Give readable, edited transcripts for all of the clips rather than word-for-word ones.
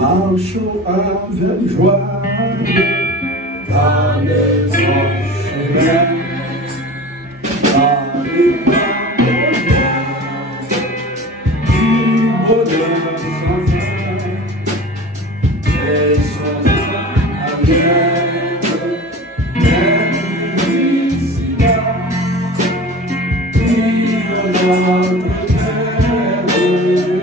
Marchons avec joie dans les chemins, dans les plans du bonheur sans fin, et sans fin à bien, même ici-bas, vivre notre terre, vivre.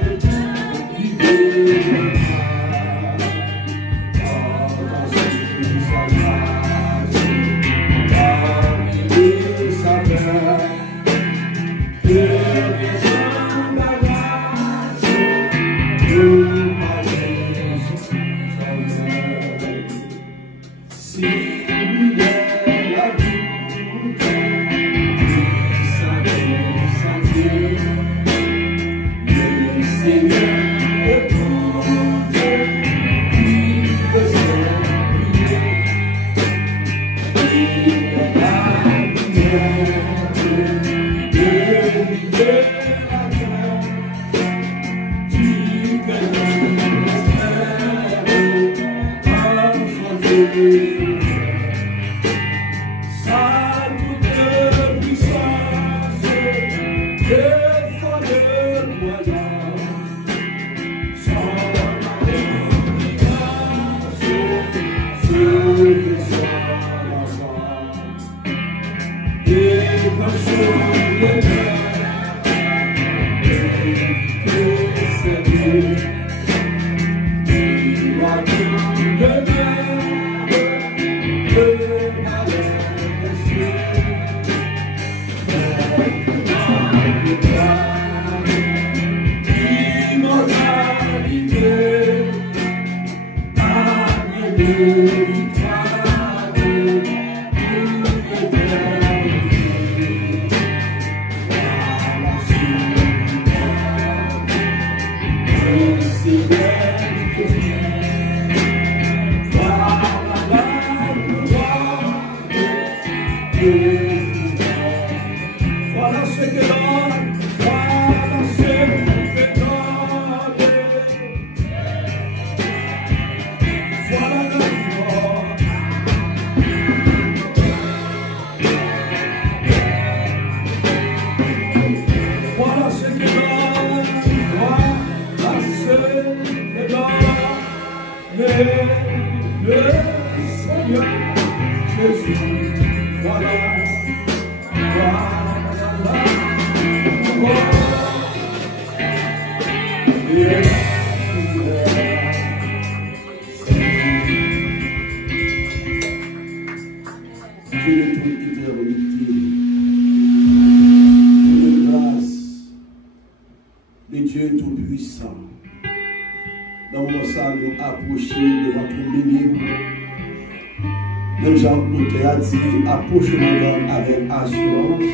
Approche-nous avec assurance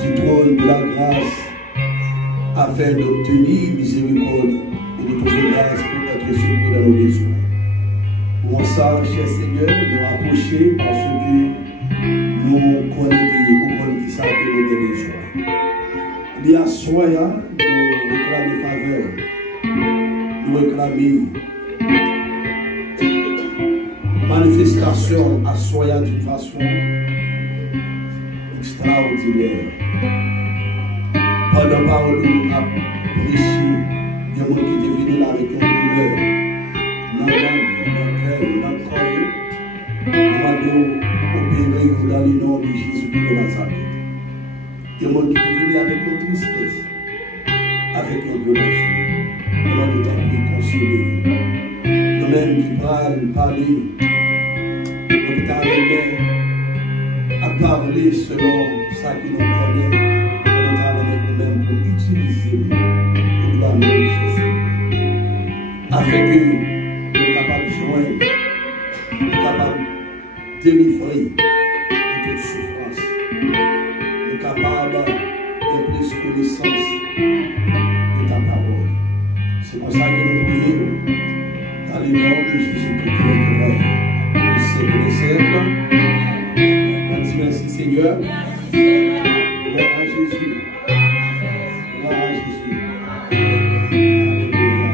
du trône de la grâce afin d'obtenir miséricorde et de trouver grâce pour être secouru dans nos besoins. Pour ça, cher Seigneur, nous approcher parce que nous connaissons qui ça que nous avons besoin. Il y a soya, nous réclamer faveur, nous réclamer manifestation à soya d'une façon extraordinaire. Pendant parole nous a prêché, il y a des gens qui étaient venus là avec une douleur, dans le cœur, dans le corps, nous opérer dans le nom de Jésus de Nazareth. Il y a des gens qui étaient venus avec une tristesse, avec une relâche, nous avons consoler. Nous-mêmes qui parler, à parler selon ça que nous connaissons, nous allons nous-mêmes pour utiliser pour gloire de Jésus. Afin que nous soyons capables de joindre, nous soyons capables de délivrer de toute souffrance, nous sommes capables de plus connaissance de ta parole. C'est pour ça que nous prions dans le nom de Jésus-Christ de Nazareth. Au siècle des siècles. Merci Seigneur. Gloire à Jésus. Gloire à Jésus. Alléluia.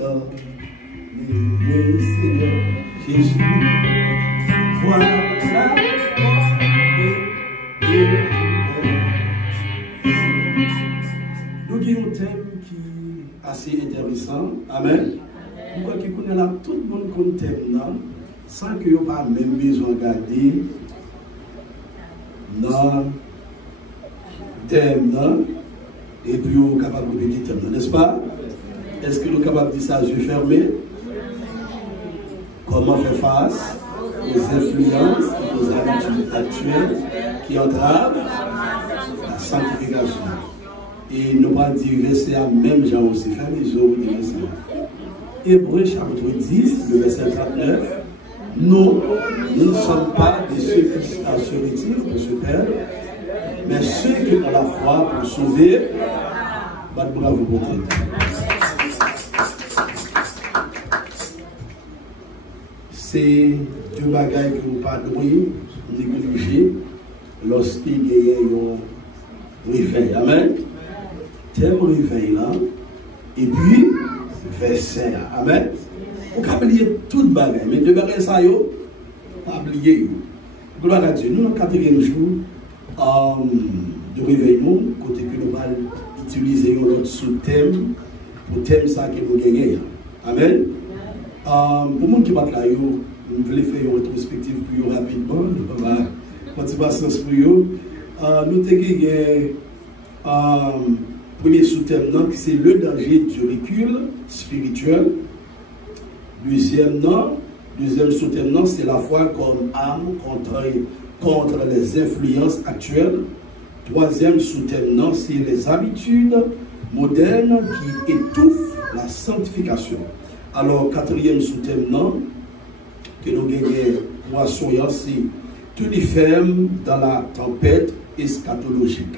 le Seigneur Jésus. Voilà nous avons un thème qui est assez intéressant. Amen. Pourquoi qui connaît là, tout le monde connaît thème là, sans que vous pas même besoin de regarder dans thème là, et puis vous êtes capable de dire thème, n'est-ce pas? Est-ce que vous êtes capable de dire ça à yeux fermés? Comment faire face aux influences et aux habitudes actuelles qui entravent la sanctification? Et nous allons dire verset à même Jean aussi, faire les jours du verset. Hébreux chapitre 10, le verset 39. Nous ne sommes pas de ceux qui se retirent pour se perdre, mais ceux qui ont la foi pour sauver. Bravo pour c'est deux bagailles que vous ne pouvez pas négliger lorsqu'il y a un réveil. Amen. Thème réveil là. Et puis, verset. Amen. Vous pouvez oublier toute bagaille. Mais deux bagailles ça, vous pas oublier. Gloire à Dieu. Nous, le 4e jour de réveil, côté que nous allons utiliser notre sous-thème pour thème ça que nous gagnons. Amen. Pour les gens qui battent là, je voulais faire une rétrospective pour vous rapidement. Motivation pour vous. Nous avons gagné premier sous-thème qui c'est le danger du recul spirituel. Deuxième sous-thème c'est la foi comme arme contre les influences actuelles. Troisième sous-thème c'est les habitudes modernes qui étouffent la sanctification. Alors, 4e sous-thème que nous gagnons pour assurer, c'est tenir ferme dans la tempête eschatologique.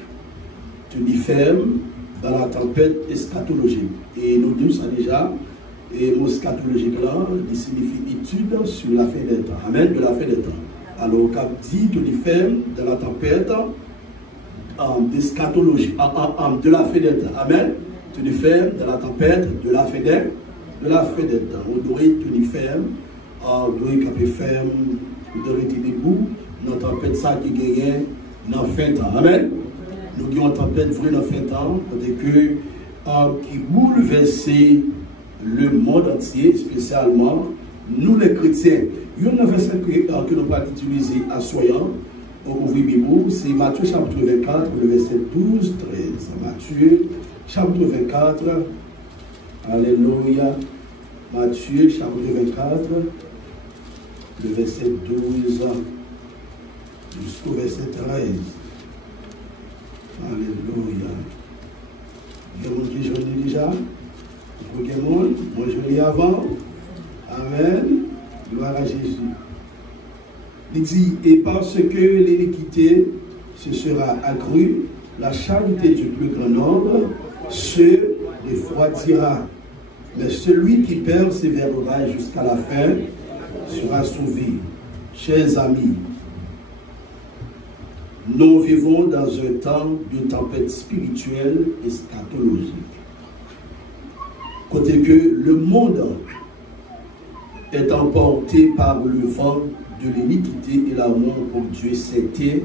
Tenir ferme dans la tempête eschatologique. Et nous disons ça déjà, et le mot eschatologique là, il signifie étude sur la fin des temps. Amen, de la fin des temps. Alors, quand dit tenir ferme dans la tempête eschatologique, de la fin des temps. Amen, tenir ferme dans la tempête de la fin des temps. De la fin des temps. On doit tenir ferme, on doit camper ferme, on doit rester debout dans la tempête ça qui gagne dans la fin de temps. Amen. Nous avons une tempête vraie dans la fin de temps, qui bouleverse le monde entier, spécialement nous les chrétiens. Il y a un verset que nous allons utiliser à soyant au ouvrir Bible, c'est Matthieu chapitre 24, le verset 12-13. Matthieu chapitre 24. Alléluia. Matthieu chapitre 24, le verset 12 jusqu'au verset 13. Alléluia. Il y a des gens qui journent déjà. Il y a des gens qui journent avant. Amen. Gloire à Jésus. Il dit, et parce que l'iniquité se sera accrue, la charité du plus grand nombre se refroidira. Mais celui qui persévérera jusqu'à la fin sera sauvé. Chers amis, nous vivons dans un temps de tempête spirituelle et eschatologique. Côté que le monde est emporté par le vent de l'iniquité et l'amour pour Dieu s'était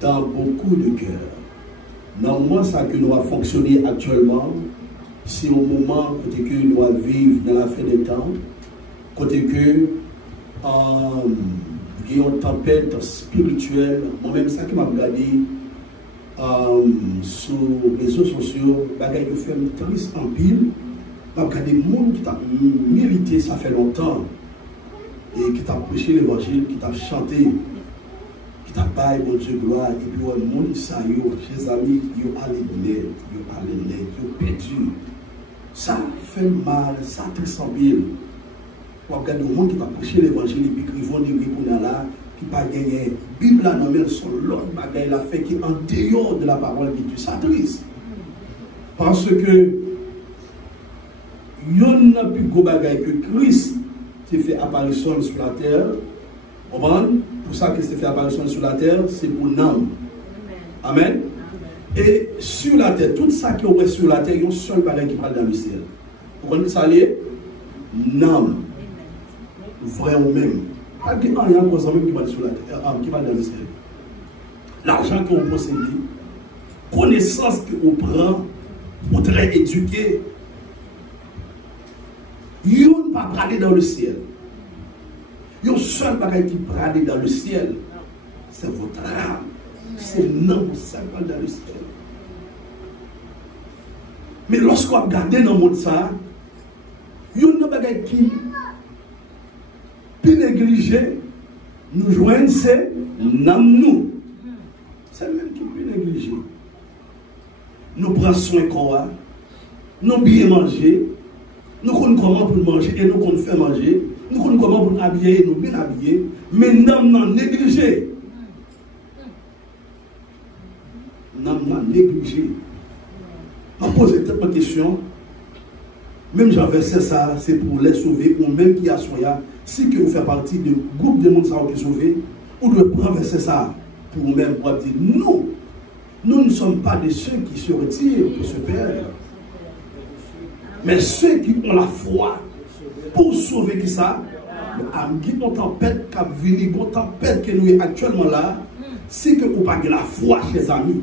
dans beaucoup de cœurs. Normalement, ça que nous avons fonctionné actuellement, c'est au moment côté que nous allons vivre dans la fin des temps, côté que il y a une tempête spirituelle. Moi-même, ça qui m'a regardé sur les réseaux sociaux, bagaille fait triste en pile. M'a regardé des gens qui t'a milité, ça fait longtemps, et qui t'a prêché l'évangile, qui t'a chanté, qui t'a parlé, mon Dieu, gloire, et puis le monde, ça, chers amis, ils ont allé net, ils ont perdu. Ça fait mal, ça triste en pile. Pour regarder le monde qui va prêcher l'évangile et puis qui vont dire qu'on a là, qui va gagner. Bible là, non, mais son l'autre bagaille la fait qui est en dehors de la parole de Dieu. Ça triste. Parce que il y a plus gros bagaille que Christ qui fait apparition sur la terre. Pour ça que c'est fait apparition sur la terre, c'est pour nous. Amen. Et sur la terre, tout ça qui aurait sur la terre, il y a un seul bagaille qui parle dans le ciel. Vous connaissez ça, non. Vrai ou même. Il y a un cause même qui va sur la terre, qui va dans le ciel. L'argent que vous possédez, connaissance que vous prenez, vous très éduqué. Vous ne pas aller dans le ciel. Le seul bagage qui peut aller dans le ciel, c'est votre âme. C'est non, ça va dans le ciel. Mais lorsqu'on regarde dans le monde, ça, il y a un bagage qui est négligé, nous joignons, c'est nous. C'est même qui est négligé. Nous prenons soin de quoi, nous bien manger, nous connaissons comment pour manger et nous connaissons faire manger. Nous connaissons comment pour habiller et nous bien habiller, mais nous n'avons négligé. Nous avons négligé. On pose cette question, même j'avais ça, c'est pour les sauver, ou même qui a soigné, si que vous faites partie du groupe de monde qui est sauvé, vous devez prendre ça pour vous-même pour dire non, nous ne sommes pas de ceux qui se retirent pour se perdre, mais ceux qui ont la foi. Pour sauver qui ça, il y a une tempête qui a venu, une tempête que nous sommes actuellement là, si que vous n'avez pas la foi chez les amis,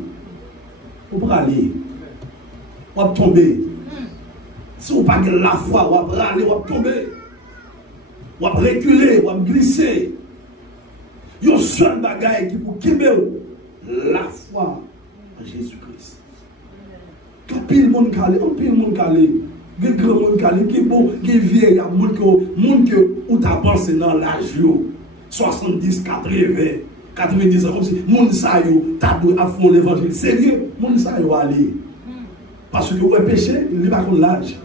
vous pouvez aller, vous pouvez tomber. Si vous n'avez pas la foi, vous pouvez aller, vous pouvez tomber. Vous pouvez reculer, vous pouvez glisser. Il y a un seul bagage qui peut quitter la foi en Jésus-Christ. Quand pile monde calé, on pile monde calé. Il y a des gens qui sont vieilles, il y a des gens qui ont pensé dans l'âge 70, 80, 90 ans, comme si les gens qui ont fait l'évangile. Sérieux, les gens qui ont allé. Parce que le péché, il n'est pas comme l'âge.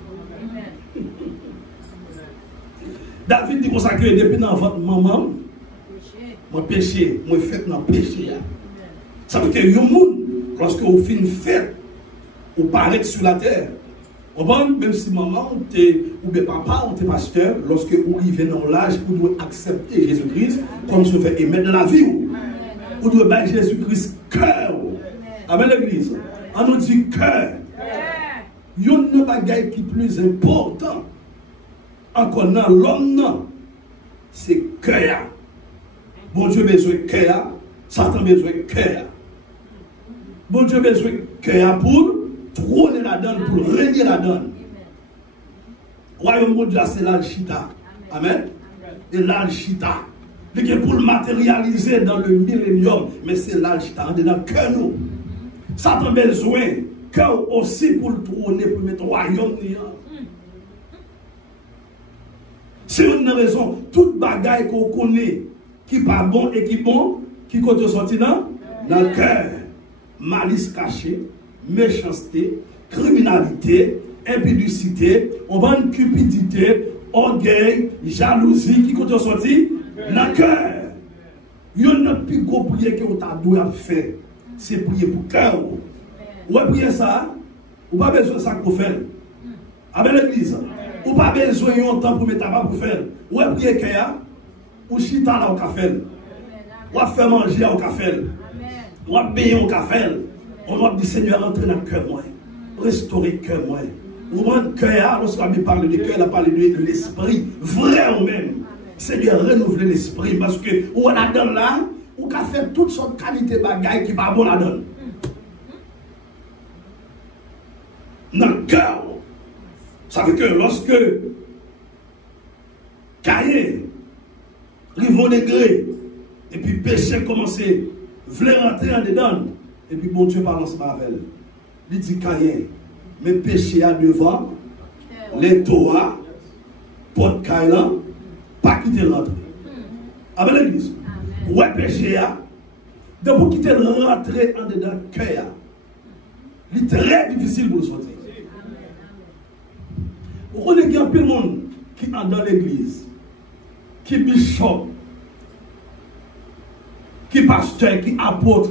David dit comme ça que depuis dans votre maman, mon péché, moi fait dans le péché. Ça veut dire que les gens, lorsque vous faites une fête, vous paraissez sur la terre. Même si maman ou bien papa ou tes pasteur, lorsque vous arrivez dans l'âge, vous devez accepter Jésus-Christ comme se fait émettre dans la vie. Vous devez battre Jésus-Christ cœur. Amen l'église. On nous dit cœur. Il y a une bagaille qui est plus important encore dans l'homme, c'est cœur. Bon Dieu a besoin de cœur, Satan a besoin de cœur. Bon Dieu a besoin de cœur pour trôner la donne, pour régner la donne. Royaume de Dieu, c'est l'alchita. Amen. Et l'alchita. Pour le matérialiser dans le millénium, mais c'est l'alchita. On est dans le cœur nous. Satan a besoin de cœur aussi pour le trôner, pour mettre le royaume. C'est une raison, toute bagaille qu'on connaît, qui n'est pas bon et qui est bon, qui compte sortir dans le cœur. Malice cachée, méchanceté, criminalité, impudicité, cupidité, orgueil, jalousie, qui compte sortir dans le cœur. Il y a une plus gros prière que vous avez fait, c'est prier pour le cœur. Vous avez prié ça, vous n'avez pas besoin de ça pour faire. Avec l'église. Ou pas besoin de temps pour mettre tabac pour faire. Ou est prier cœur, ou chita là au café. Ou faire manger au café. Ou payer au café. On va dire Seigneur, entre dans le cœur moi. Restaurer le cœur moi. Ou le cœur, lorsqu'on parle de cœur, on parle de l'esprit. Vrai ou même. Seigneur, renouveler l'esprit. Parce que ou on a donné là, ou qu'a fait toutes sortes de qualités de bagailles qui ne sont pas bonnes la donne. Dans le cœur. Ça veut dire que lorsque Caïn, Rivon degré, et puis péché commencé, voulait rentrer en dedans, et puis bon Dieu parle ensemble avec elle. Il dit Caïn, mais péché à devant, les Torah, porte Caïn, pas quitter l'entrée. Avec l'église. Ouais, péché à, de pour quitter rentrer en dedans, cœur, il est très difficile pour le sortir. Vous connaissez qu'il y a plein de monde qui est dans l'église, qui est bishop, qui est pasteur, qui est apôtre,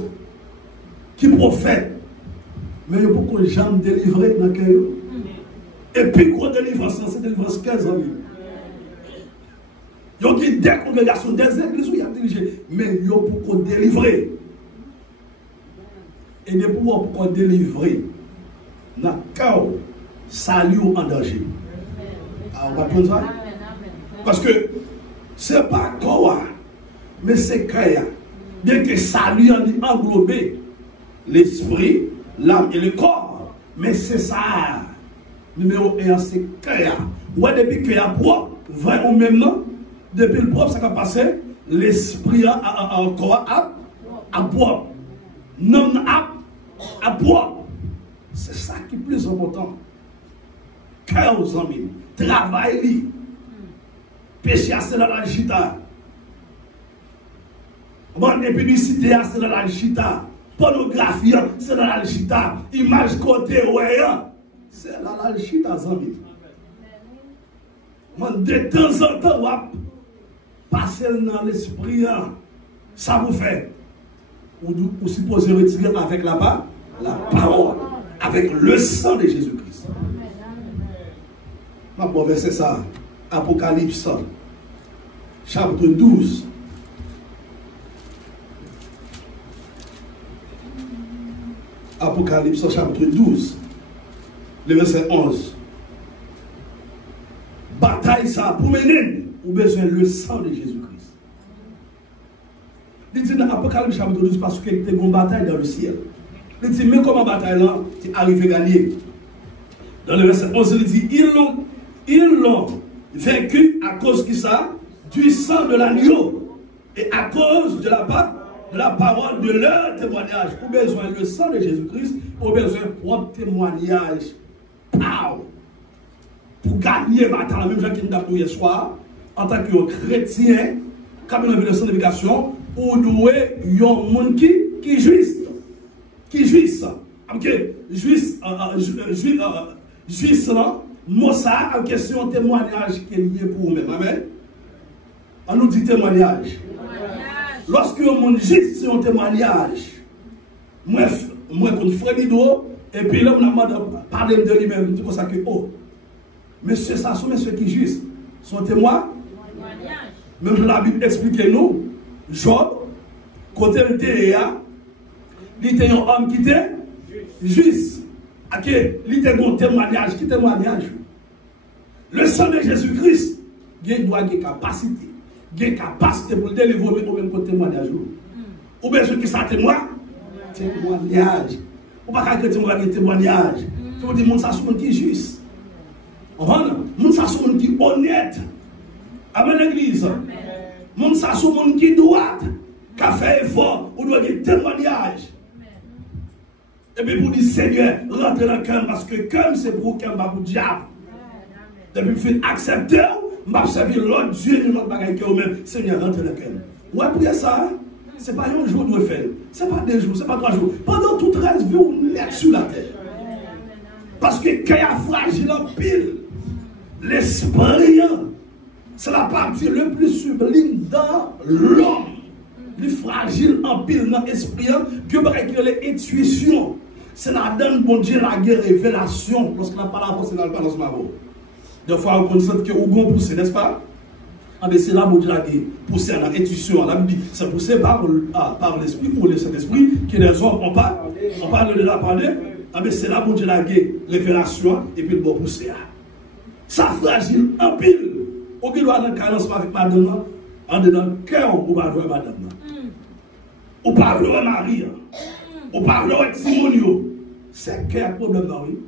qui est prophète. Mais il y a beaucoup de gens délivrés dans le cœur. Et puis, quoi délivrance, c'est délivrance 15 ans. Il y a des congrégations, des églises où il y a dirigé, mais il y a beaucoup de délivrés. Et de pouvoir délivrer dans le cœur, salut en danger. On va prendre ça. Parce que ce n'est pas quoi, mais c'est cœur. Bien que ça lui en englobé l'esprit, l'âme et le corps. Mais c'est ça. Numéro 1, c'est cœur. Ouais, depuis que y a propre, vraiment même non. Depuis le propre, ça va passer. L'esprit en corps à propre. Non à propre. C'est ça qui est plus important. Cœur aux amis. Travail. Péché, c'est dans la chita. Bonne épidicité, c'est dans la chita. Pornographie, c'est dans la chita. Image côté, ouais, c'est dans la chita, amis. De temps en temps, passer dans l'esprit, ça vous fait. Vous supposez retirer avec la parole, avec le sang de Jésus-Christ. Ma pauvre verset ça, Apocalypse, chapitre 12. Apocalypse, chapitre 12, le verset 11. Bataille ça, pour mener, vous avez besoin le sang de Jésus-Christ. Il dit dans Apocalypse, chapitre 12, parce qu'il y a une bataille dans le ciel. Il dit, mais comment bataille là, tu arrives à gagner. Dans le verset 11, il dit, ils l'ont vaincu à cause de ça, du sang de l'agneau, et à cause de la parole de leur témoignage. Pour besoin le sang de Jésus-Christ, pour besoin propre témoignage. Pow! Pour gagner la bataille, même gens qui nous avons hier soir, en tant que chrétien, comme une de navigation, pour douer un monde qui jouisse. Qui jouisse. Ok? Jouisse, là, moi ça, en question témoignage qui est lié pour vous-même. Amen? On nous dit témoignage. Lorsque on jouisse, c'est un témoignage. Moi, contre Fredido, et puis là, on a demandé parler de lui-même. C'est pour ça que, oh, monsieur, ça sont messieurs qui jouissent. Sont témoins. Même la Bible explique nous, Job, côté le théâtre, il était un homme qui était juste. Il était un témoignage. Qui témoignage? Le sang de Jésus-Christ, il doit avoir capacité. Il a capacité pour délivrer au même témoignage. Ou bien ceux qui sont témoins, témoignage. Ou pas qu'un témoignage. Tu veux dire, mon ça qui est juste. Mon ça qui est honnête. Amen l'église. Mon ça qui est droit. Qui a fait effort. Ou doit avoir témoignage. Et puis pour dire, Seigneur, rentre dans le cœur, parce que cœur, c'est pour cœur, pas pour le diable. Depuis que je accepter, je vais servir l'autre Dieu de notre bagaille que vous-même. Seigneur, rentre dans le cœur. Ou après ça, ce n'est pas un jour de faire. Ce n'est pas 2 jours, ce n'est pas 3 jours. Pendant toute reste, vous mettre sur la terre. Parce que quand il y a fragile en pile, l'esprit, c'est la partie le plus sublime dans l'homme. Le fragile en pile dans l'esprit, que par l'intuition. C'est la donne, bon Dieu, la guerre révélation. Lorsqu'on n'a pas la force, c'est dans le balance marot. Des fois, on constate que vous avez poussé, n'est-ce pas? C'est là, bon Dieu, la guerre poussé dans l'intuition. La Bible dit, c'est poussé par l'esprit, ou le Saint-Esprit, que les hommes, on parle de la parole. C'est là, bon Dieu, la guerre révélation, et puis le bon poussé. Ça fragile en pile. Au qui doit dans le carence avec madame, en dedans le cœur, ou pas de madame. Ou pas de Marie. Ou pas de Simonio. C'est quel problème là, oui?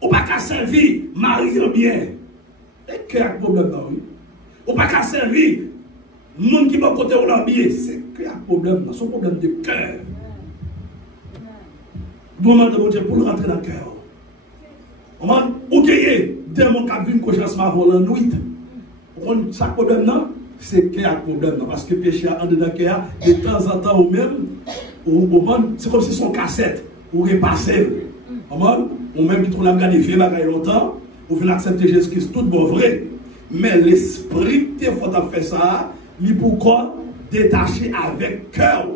Ou pas qu'à servir Marie bien. Et quel problème là, oui? Ou pas qu'à servir le monde qui va côté ou l'habiller. C'est quel problème là? C'est un problème de cœur. Demande de Dieu pour le rentrer dans le cœur. Ou gagner démon qui a vu une conscience volant nuit. Ça problème là, c'est quel problème là? Parce que péché en dedans de cœur, de temps en temps ou même, c'est comme si son cassette, ou repassé. Ou même qui trouve la garde vieux bagaille longtemps, ou venir accepter Jésus-Christ, tout bon vrai. Mais l'esprit, il faut faire ça, il pourquoi détacher avec cœur.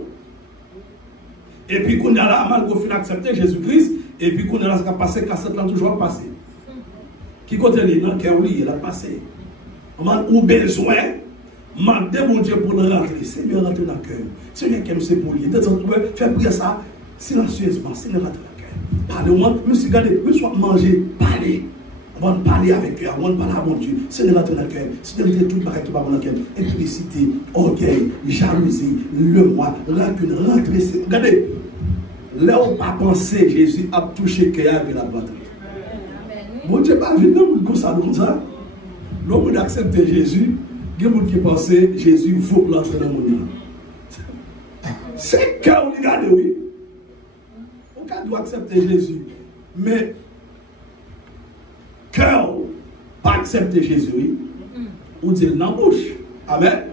Et puis qu'on a là, mal qu'on finit accepter Jésus-Christ, et puis qu'on a là, ça va passer, cassette là, toujours passé. Qui côté lui, non, cœur, il a passé. Ou besoin, mandez mon Dieu pour le rentrer. Seigneur, rentre dans le cœur. Seigneur, qui aime ses poliers. Fais prier ça silencieusement. Seigneur, rentre dans le cœur. Parlez-moi, monsieur, regardez, monsieur, manger, parlez. On va parler avec eux, on va parler à mon Dieu. C'est de rentrer dans le cœur. C'est de rentrer tout le pareil qui va dans le cœur. Impudicité, orgueil, jalousie, le moi, rancune, rentrer. Regardez, là où on pas pensé, Jésus a touché le cœur et la batterie. Mon Dieu, pas vu non comme ça, comme ça. L'homme qui accepte Jésus, il y a des gens qui pensent que Jésus faut l'entrer dans le monde. C'est cœur, regardez, oui. On doit accepter Jésus. Mais cœur, pas accepter Jésus, oui. Ou dire dans la bouche. Amen.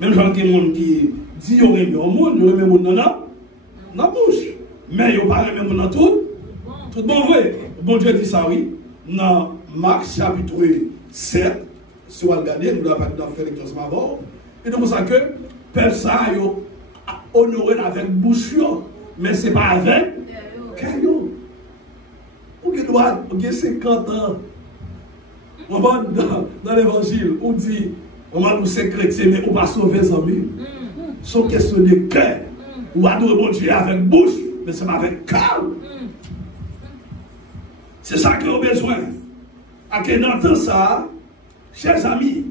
Même gens qui dit qu'il y a au monde, il y a le monde dans la bouche. Mais il n'y a pas le monde dans tout. Tout bon vrai. Bon Dieu dit ça, oui. Dans Marc chapitre 7, si vous regardez, nous avons fait lecture ce matin. Et donc, c'est que personne a honoré avec bouche, mais ce n'est pas avec cœur. Ou qui doit avoir 50 ans. On va dans l'évangile, on dit, on va nous ser chrétien, mais on va sauver les amis. C'est une question de cœur. On va adorer mon Dieu avec bouche, mais ce n'est pas avec cœur. C'est ça qu'on a besoin. À qu'on entend ça, chers amis,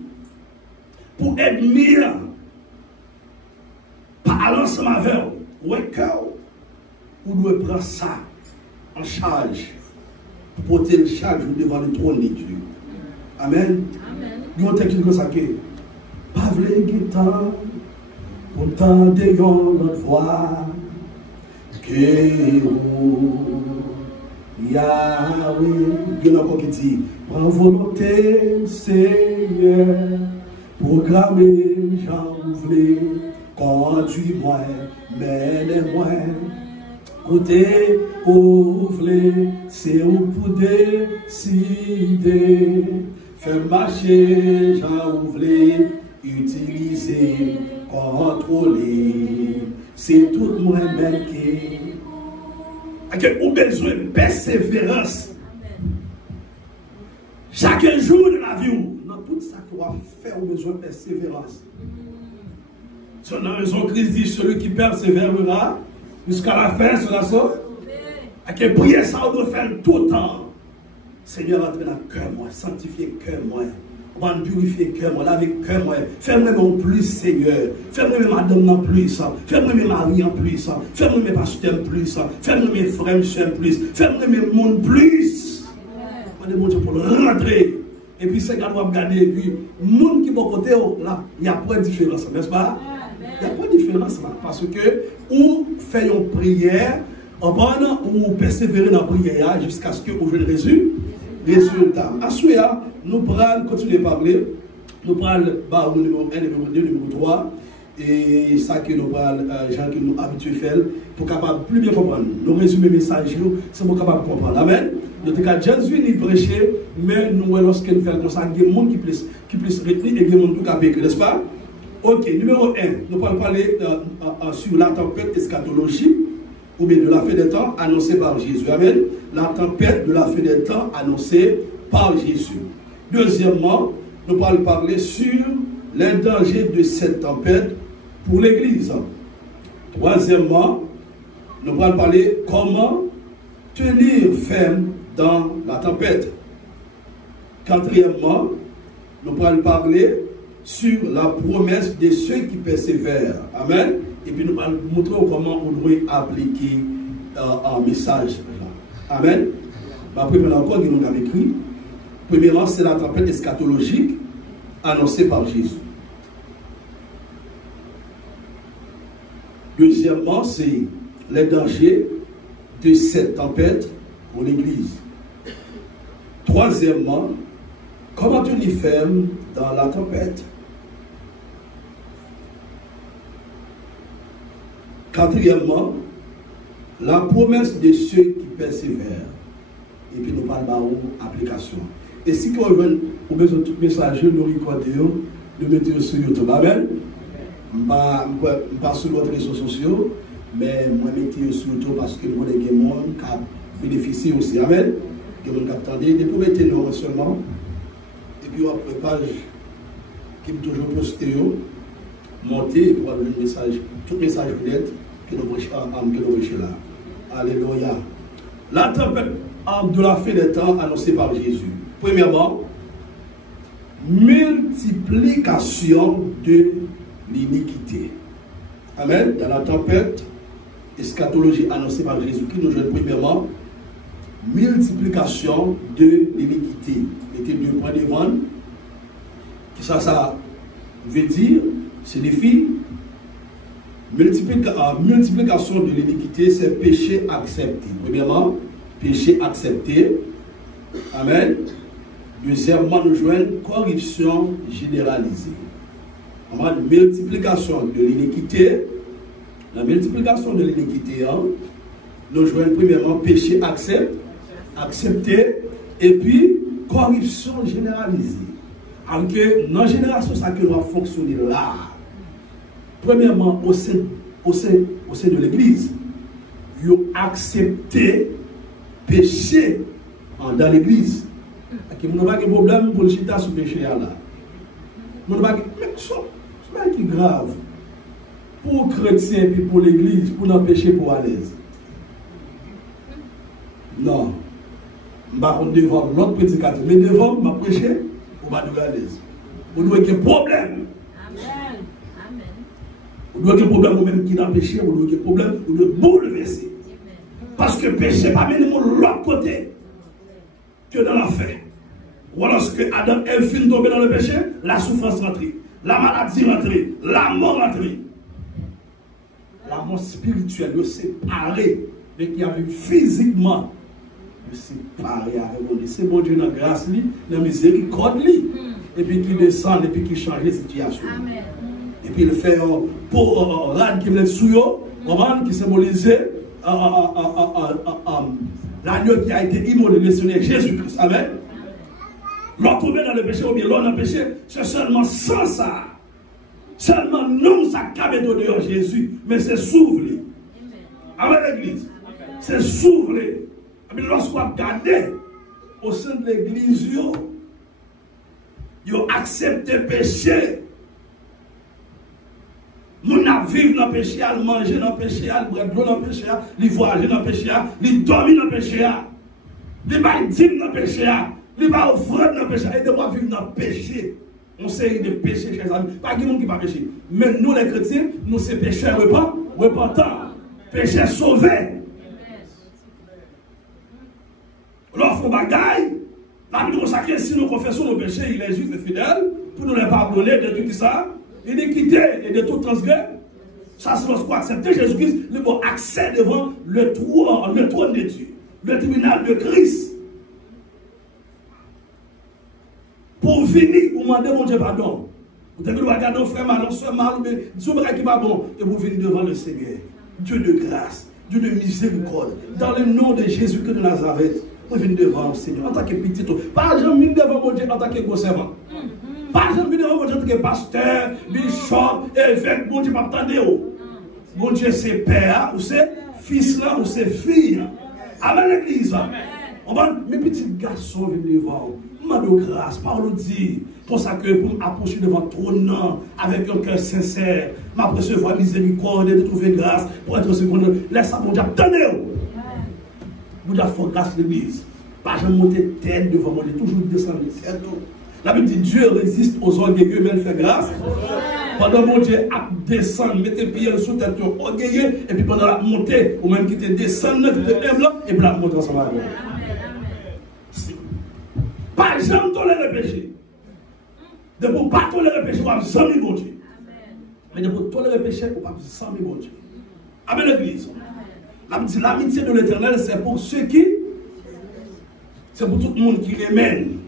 pour être mieux, pas à l'ensemble avec vous, cœur, vous devez prendre ça en charge, pour porter le charge devant le trône de Dieu. Amen. Nous avons quelque chose qui est pas vrai qui t'en, pourtant de notre voix, que vous, Yahweh, Dieu n'a pas dit, prends volonté, Seigneur, programmer, j'en voulais, conduis-moi, mène-moi. Côté ouvlé, c'est où pour décider. Faire marcher, j'en ouvlé, utiliser, contrôler. C'est tout moi-même qui. Ou besoin de persévérance. Chaque jour de la vie, dans tout ça qu'on va faire, on a besoin de persévérance. C'est la raison Christ dit celui qui persévérera jusqu'à la fin sera sauvé. À quelle prière ça on doit faire tout le temps. Seigneur, entre dans le cœur, moi, sanctifier le cœur, moi. On va purifier le cœur, moi, laver le cœur, moi. Fais-moi en plus, Seigneur. Fais-moi mes madame en plus. Fais-moi mes maris en plus. Fais-moi mes pasteurs en plus. Fais-moi mes frères en plus. Fais-moi mes mondes plus. On est mon Dieu pour rentrer. Et puis, c'est quand on va regarder, et puis, le monde qui est bon côté, là, il n'y a pas de différence, n'est-ce pas? Il n'y a pas de différence là. Parce que, ou fait une prière, ou persévérer dans la prière jusqu'à ce que vous ayez le résultat. Ensuite, nous allons continuer à parler. Nous parlons du numéro 1, numéro 2, numéro 3. Et ça que nous parlons, gens que nous habitués à faire, pour capable plus bien comprendre. Nous résumons les messages, c'est pour capable comprendre. Amen. Nous avons Jésus nous prêcher, mais nous, lorsque nous faisons ça, il y a des gens qui puissent retenir et il y a des gens qui peuvent écrire, n'est-ce pas? Ok, numéro 1, nous allons parler sur la tempête eschatologique, ou bien de la fin des temps annoncée par Jésus. Amen. La tempête de la fin des temps annoncée par Jésus. Deuxièmement, nous allons parler sur les dangers de cette tempête pour l'Église. Troisièmement, nous allons parler comment tenir ferme dans la tempête. Quatrièmement, nous allons parler sur la promesse de ceux qui persévèrent. Amen. Et puis nous allons montrer comment on doit appliquer un message. Amen. Après, nous encore, nous avons écrit. Premièrement, c'est la tempête eschatologique annoncée par Jésus. Deuxièmement, c'est les dangers de cette tempête pour l'Église. Troisièmement, comment tenir ferme dans la tempête. Quatrièmement, la promesse de ceux qui persévèrent. Et puis nous parlons d'application. Et si vous avez besoin de tout message, nous recordons, nous mettons sur YouTube. Amen. Je ne suis pas sur votre réseaux sociaux, mais je mets sur YouTube parce que nous avons des gens qui bénéficient aussi. Amen. Des gens qui attendent. Et vous mettez nous seulement. Et puis après, page qui est toujours postée, monter pour avoir le message, tout message honnête que nous prêchons là. Alléluia. La tempête de la fin des temps annoncée par Jésus. Premièrement, multiplication de l'iniquité. Amen. Dans la tempête, eschatologie annoncée par Jésus-Christ, nous jouons premièrement multiplication de l'iniquité. Mettez 2 points devant. Ça veut dire, signifie multiplication de l'iniquité, c'est péché accepté. Premièrement, péché accepté. Amen. Deuxièmement, nous joignons corruption généralisée. Amen. Multiplication de l'iniquité. La multiplication de l'iniquité, nous joignons premièrement péché accepté et puis corruption généralisée. Alors que dans la génération, ça que doit fonctionner là. Premièrement, au sein de l'église, ils ont accepté péché dans l'église. Nous n'avons pas de problème pour le chita sur le péché là. Nous n'avons pas de problème qui est grave. Pour les chrétiens et pour l'église, pour l'empêcher pour à l'aise. Non. Je ne vais pas devant l'autre prédicateur, mais devant, je vais prêcher, on va nous à l'aise. On doit avoir un problème. Amen. Amen. On doit avoir un problème ou même qui n'a péché, on doit avoir un problème, on doit bouleverser. Parce que péché n'est pas même de l'autre côté que dans la fin. Ou lorsque Adam et Ève finissent tomber dans le péché, la souffrance rentre, la maladie rentre, la mort rentre. La mort spirituelle de séparer, mais qui a vu physiquement de séparer avec nous. C'est bon Dieu dans la grâce, dans la miséricorde, et puis qui descend, et puis qui change les situations. Amen. Et puis il fait pour l'âne qui met sous eux, qui symbolisait l'agneau qui a été immolé, le Seigneur Jésus-Christ. Amen. L'on tombe dans le péché ou bien l'on a péché, c'est seulement sans ça. Seulement non, ça cabe de dehors Jésus, mais c'est s'ouvrir. Amen, l'église. C'est s'ouvrir. Mais lorsqu'on regarde au sein de l'église, ils ont accepté le péché. Nous n'avons vécu dans le péché, à manger dans le péché, à boire de l'eau dans le péché, à voyager dans le péché, à dormir dans le péché, à dîner dans le péché, à offrir dans le péché, et de moi vivre dans le péché. On sait de péché, chers amis. Pas de monde qui ne pas péché. Mais nous, les chrétiens, nous, c'est pécheurs repentants. Pécheurs sauvés. Lorsqu'on bagaille, la Bible consacrée, si nous confessons nos péchés, il est juste et fidèle pour nous les pardonner de tout ça, iniquité et de tout transgression. Ça, c'est lorsqu'on accepte Jésus-Christ, le bon accès devant le trône de Dieu, le tribunal de Christ. Pour venir, vous demandez mon Dieu pardon. Vous devez regarder nos frères mal, nos soeurs mal, mais Dieu qui va bon, et vous venez devant le Seigneur. Dieu de grâce, Dieu de miséricorde. Dans le nom de Jésus-Christ de Nazareth, vous venez devant le Seigneur en tant que petit. Pas jamais venir devant mon Dieu en tant que gros servant. Pas jamais venir devant mon Dieu en tant que pasteur, bishop, évêque, mon Dieu, pas attendre. Mon Dieu, c'est père, ou c'est fils là, ou c'est fille. Amen l'église. Mes petits garçons viennent devant. De grâce, parole dit, pour ça que pour m'approcher devant ton nom avec un cœur sincère, m'apercevoir miséricorde et de trouver grâce pour être secondaire. Laisse ça, mon Dieu, attendez-vous. Vous devez faire grâce l'église. Pas jamais monter tête devant mon Dieu, toujours descendre. La Bible dit Dieu résiste aux orgueilleux, mais elle fait grâce. Pendant mon Dieu a descendre, mettez pied sous tête orgueilleux, et puis pendant la montée, ou même qui te descend, qui te lève là, et puis la monter ensemble avec vous. Pas jamais tolérer le péché. De ne pas tolérer le péché, on va jamais bon Dieu. Mais de ne pas tolérer le péché, on va jamais bon Dieu. Amen l'église. L'amitié de l'éternel, c'est pour ceux qui. C'est pour tout le monde qui remène.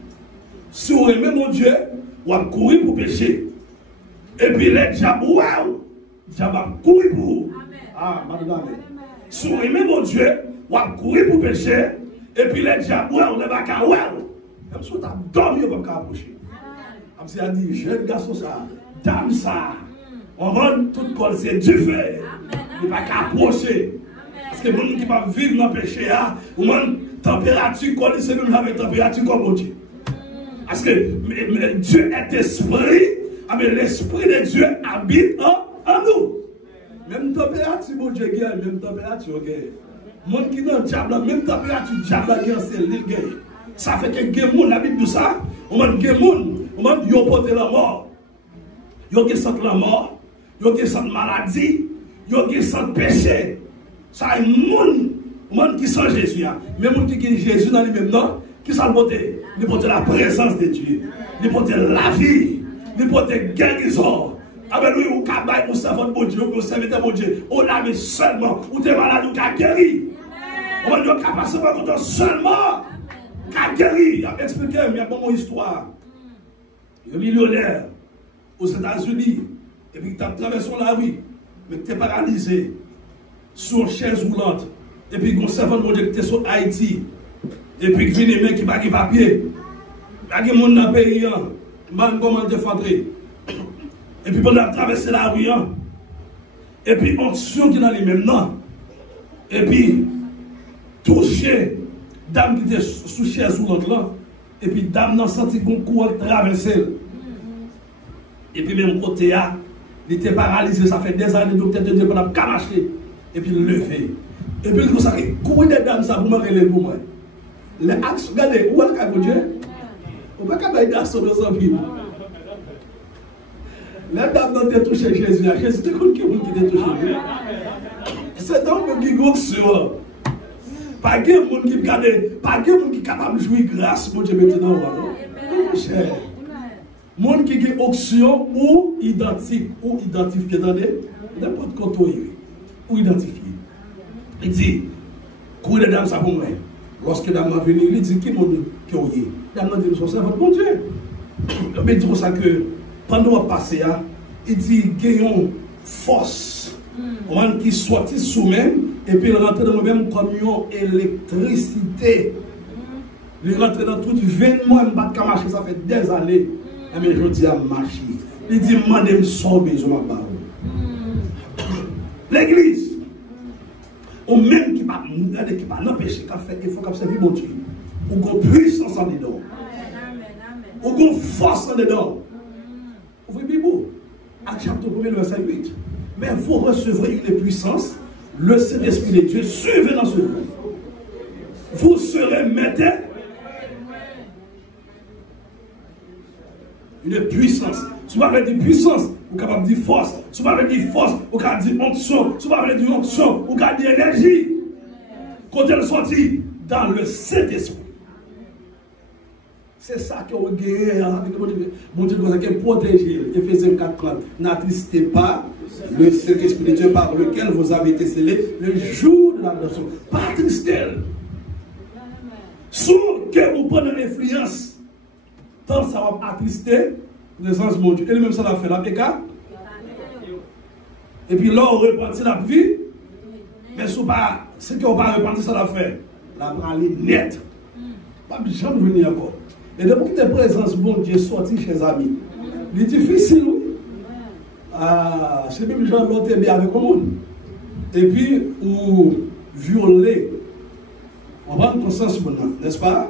Si vous aimez mon Dieu, on va courir pour pécher. Et puis les diables, waouh! Les diables vont courir pour vous. Ah, madame. Si vous aimez mon Dieu, on va courir pour pécher. Et puis les diables, waouh, les bacs, waouh! Comme si on a dormi, on ne peut pas approcher. Comme si on a dit, jeune garçon, ça, dame, ça, on rend tout col, c'est du feu. Il ne peut pas approcher. Parce que les gens qui ne peuvent pas vivre dans le péché, ou même température, c'est même avec température comme Dieu. Parce que Dieu est esprit, mais l'esprit de Dieu habite en nous. Même température, mon Dieu, même température, Monde qui dans le diable, même température diable qui c'est l'île gagne. Ça fait que gen moun la Bible tout ça, on m'a gen moun, on m'a yo porter la mort. Yo qui sent la mort, yo qui sent maladie, yo qui sent péché. Ça est monde qui sent Jésus, mais monde qui est Jésus dans lui-même non, qui ça le porter, il porter la présence de Dieu, il porter la vie, il porter guérison. Alléluia, ou kabay pour servir bon Dieu, pour servir bon Dieu. On l'a mis seulement, ou t'es malade ou t'as guéri. On va dire capacité pour seulement qu'a guéri. Il a expliqué, il y a une histoire. Il y a un millionnaire aux États-Unis, et puis il a traversé la rue, mais il était paralysé, sur une chaise roulante, et puis il a un servant de Dieu qui était sur Haïti, et puis il vient qui n'a pas de papier. Il y a des gens dans le pays, il m'a demandé de fondrer. Et puis pendant traverser la rue, et puis onction qui est dans les mêmes noms, et puis toucher dame qui était sous chaise roulante là, et puis dame n'a senti qu'on court traverser. Et puis même côté A, il était paralysé, ça fait des années, donc il était pas marcher, et puis lever. Et puis il a dit, courir des dames, ça vous me relève pour moi. Les axes, regardez, où est le cas de Dieu? On ne peut pas faire des axes de nos amis. Les dames n'ont pas touché Jésus, Jésus était comme quelqu'un qui était touché. C'est donc le qui goûte sur. Pas de monde qui regarde, pas de monde qui est capable de jouir grâce, mon Dieu, maintenant. Non, cher. Monde qui est option ou identique, ou identifié dans n'importe quoi, ou identifié. Il dit, courir des dames, ça pour moi. Lorsque la dame va venir, il dit, qui est mon qui est? La dame dit, c'est votre bon Dieu. Il dit pour ça que, pendant qu'on passe, il dit, qu'il y a une force. On qui sortit sous même, et puis il rentre dans le même comme une électricité. Il rentre dans tout 20 mois, il ne va pas marcher, ça fait des années. Mais je dis à marcher. Il dit, demandez me sauver, je m'en parle. L'église, ou même qui va l'empêcher, il faut qu'elle serve mon Dieu. Ou qu'on puissance en dedans. Ou qu'on force en dedans. Ouvrez Bible. Acte chapitre 1, verset 8. Mais vous recevrez une puissance, le Saint-Esprit de Dieu, suivez dans ce monde. Vous serez maître. Une puissance. Si vous avez dit puissance, vous êtes capable de dire force. Si vous avez dit force, vous êtes capable de dire onction. Si vous avez dit onction, vous êtes capable de dire énergie. Quand elle sortit dans le Saint-Esprit. C'est ça que vous gagnez avec mon Dieu, qui est protégé. Éphésiens 4:30. N'attristez pas le Saint-Esprit de Dieu par lequel vous avez été scellés le jour de l'adoption. Pas attrister. Sauf que vous prenez l'influence. Tant ça va attrister présence de mon Dieu. Et même ça l'a fait la péca. Et puis là, on repentit la vie. Mais ce qu'on ne va pas repentir, ça l'a fait. La branle net. Pas de jamais venir encore. Et depuis que tes présences, bon Dieu, sorti chez les amis. Il est difficile, oui. C'est même gens l'autre bien avec le monde. Et puis, ou violer. On va dans ce sens maintenant, n'est-ce pas?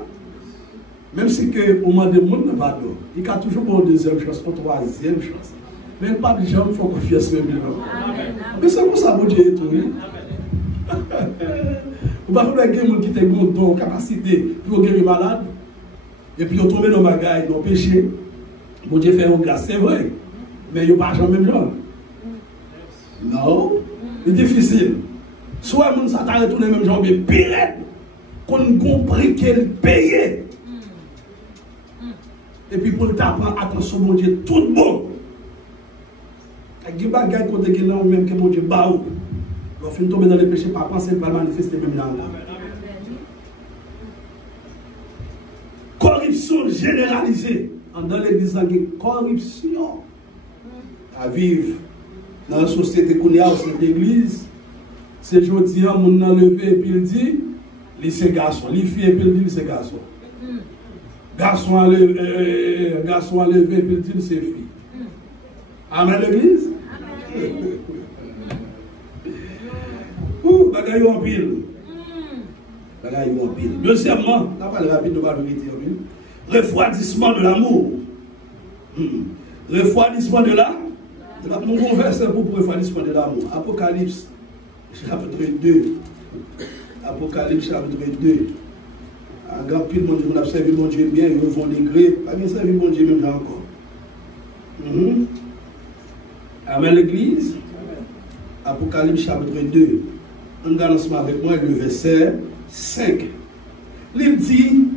Même si au moment de monde ne va pas, il y a toujours une deuxième chance, une troisième chance. Même pas de gens qui font confiance même. Mais c'est pour ça que Dieu est tout. Vous ne pouvez pas faire des gens qui ont une capacité pour guérir malade. Et puis ils tombent dans le bagaille, dans le péché. Bon Dieu fait une grâce, c'est vrai. Mais ils n'ont pas jamais même genre. Non. C'est difficile. Soit les gens s'attendent tous les mêmes gens, mais pire, qu'on compris qu'elle payait. Et puis pour t'apprendre, attention, mon Dieu, tout bon. Il y a des bagages qui ont même que mon Dieu baou. On finit tomber dans les péchés, pas penser pas manifester même dans là. Corruption généralisée. Dans l'église, il y a une corruption à vivre. Dans la société qu'on a au sein de l'église, c'est aujourd'hui, on a levé et puis il dit, lycée garçon, les filles et puis il dit, lycée garçon. Garçon à lever et puis il dit, c'est fille. Amen l'église? Ouh, bagaille en pile. Bagaille en pile. Deuxièmement, on va parler rapide de ma vérité en pile. Refroidissement de l'amour. Refroidissement de l'amour. Mon verset pour refroidissement de l'amour. Apocalypse, chapitre 2, Apocalypse chapitre 2. Un grand pile, on a servi mon Dieu bien, ils vont l'égrer. Pas bien servi mon Dieu même encore. Amen l'église. Apocalypse chapitre 2. On regarde ensemble avec moi le verset 5. Il dit,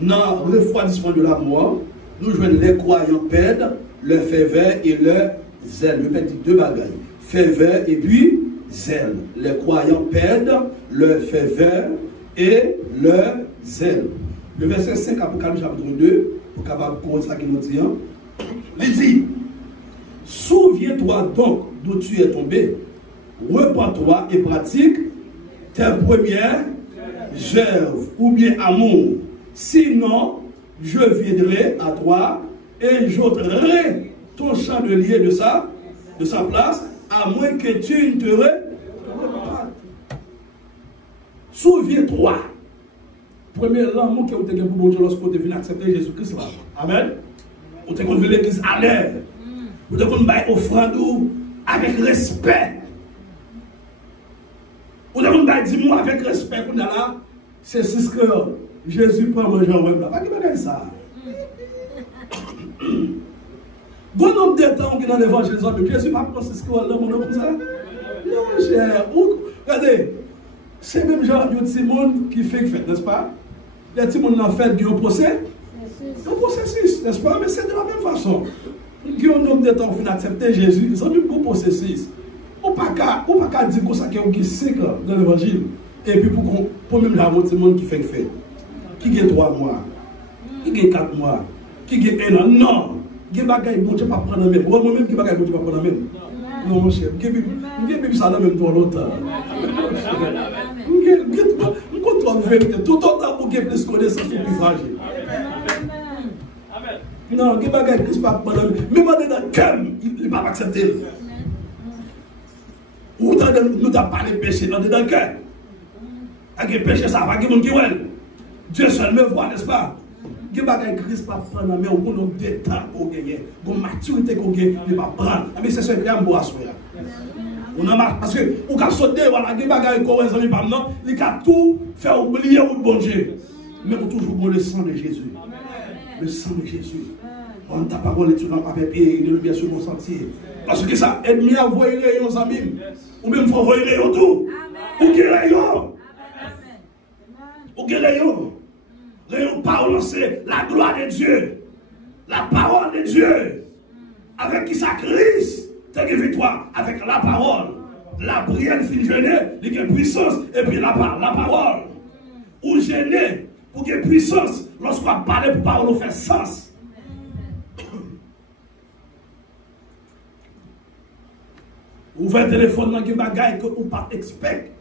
dans le refroidissement de la mort, nous joignons les croyants perdent leur ferveur et leur zèle. Je vais dire deux bagailles. Ferveur et puis zèle. Les croyants perdent leur ferveur et leur zèle. Le verset 5, Apocalypse chapitre 2, pour capable de comprendre ça qui nous dit. Il dit, souviens-toi donc d'où tu es tombé, repens-toi et pratique tes premières œuvres ou bien amour. Sinon, je viendrai à toi et j'ôterai ton chandelier de sa place, à moins que tu ne te repentes. Souviens-toi. Premier l'amour que vous avez pour bon Dieu lorsque vous avez accepté Jésus-Christ. Amen. Vous avez vu l'église à l'air. Vous avez fait offrande avec respect. Vous avez fait 10 mois avec respect. C'est 6 que Jésus prend manger en web. Pas qui va ça. Bon nombre de temps qui est dans l'évangélisation, Jésus n'a pas pensé ce qu'on a comme ça. Non, cher. Regardez, c'est même genre de Simone qui fait fête, n'est-ce pas? Les petits monde en fait, ils ont procès. Ils ont processus, n'est-ce pas? Mais c'est de la même façon. Qui ont nombre de temps pour accepter Jésus, ils ont même un processus. On ne peut pas dire que ça qui est 5 ans dans l'évangile. Et puis pour même la moitié monde qui fait fête. Qui a 3 mois, qui a 4 mois, qui a 1 an. Non! Il y a des bagages qui ne peuvent pas prendre la même. Moi-même, qui ne peuvent pas prendre la même. Non, mon cher. Il y a des ça dans le même temps longtemps. Je contrôle la vérité. Tout autant pour qu'il y ait plus de connaissances, plus fragile. Non, il y a des bagages qui ne peuvent pas prendre la même. Même dans le cœur, il ne peut pas accepter. Ou nous n'avons pas les péchés dans le cœur. Avec les péchés, ça va, il y a des gens qui voient. Dieu seul me voit, n'est-ce pas? Il y a des Christ pas prendre mais au bout de temps pour gagner, une maturité qu'on gagne, il pas prendre. Mais c'est ce que j'aime boire soya. On a marre parce que on a sauté voilà, des bagages qu'on a pas non, il a tout fait oublier au bon Dieu. Mais on toujours bon le sang de Jésus. Le sang de Jésus. On ta parole est sur un papier, il est bien sur mon sentier. Parce que ça ennemi a voyé nos amis. Ou même faut voyer tout. Ou qui rayon. Ou qui rayon. La parole, c'est la gloire de Dieu. La parole de Dieu. Avec qui ça Christ, t'as une victoire. Avec la parole. La prière fin gêner, il y a puissance. Et puis la parole. Ou gêner, pour qu'il y ait puissance. Lorsqu'on parle pour parole, on fait sens. Ouvrez le téléphone dans une bagaille que vous ne pas expect.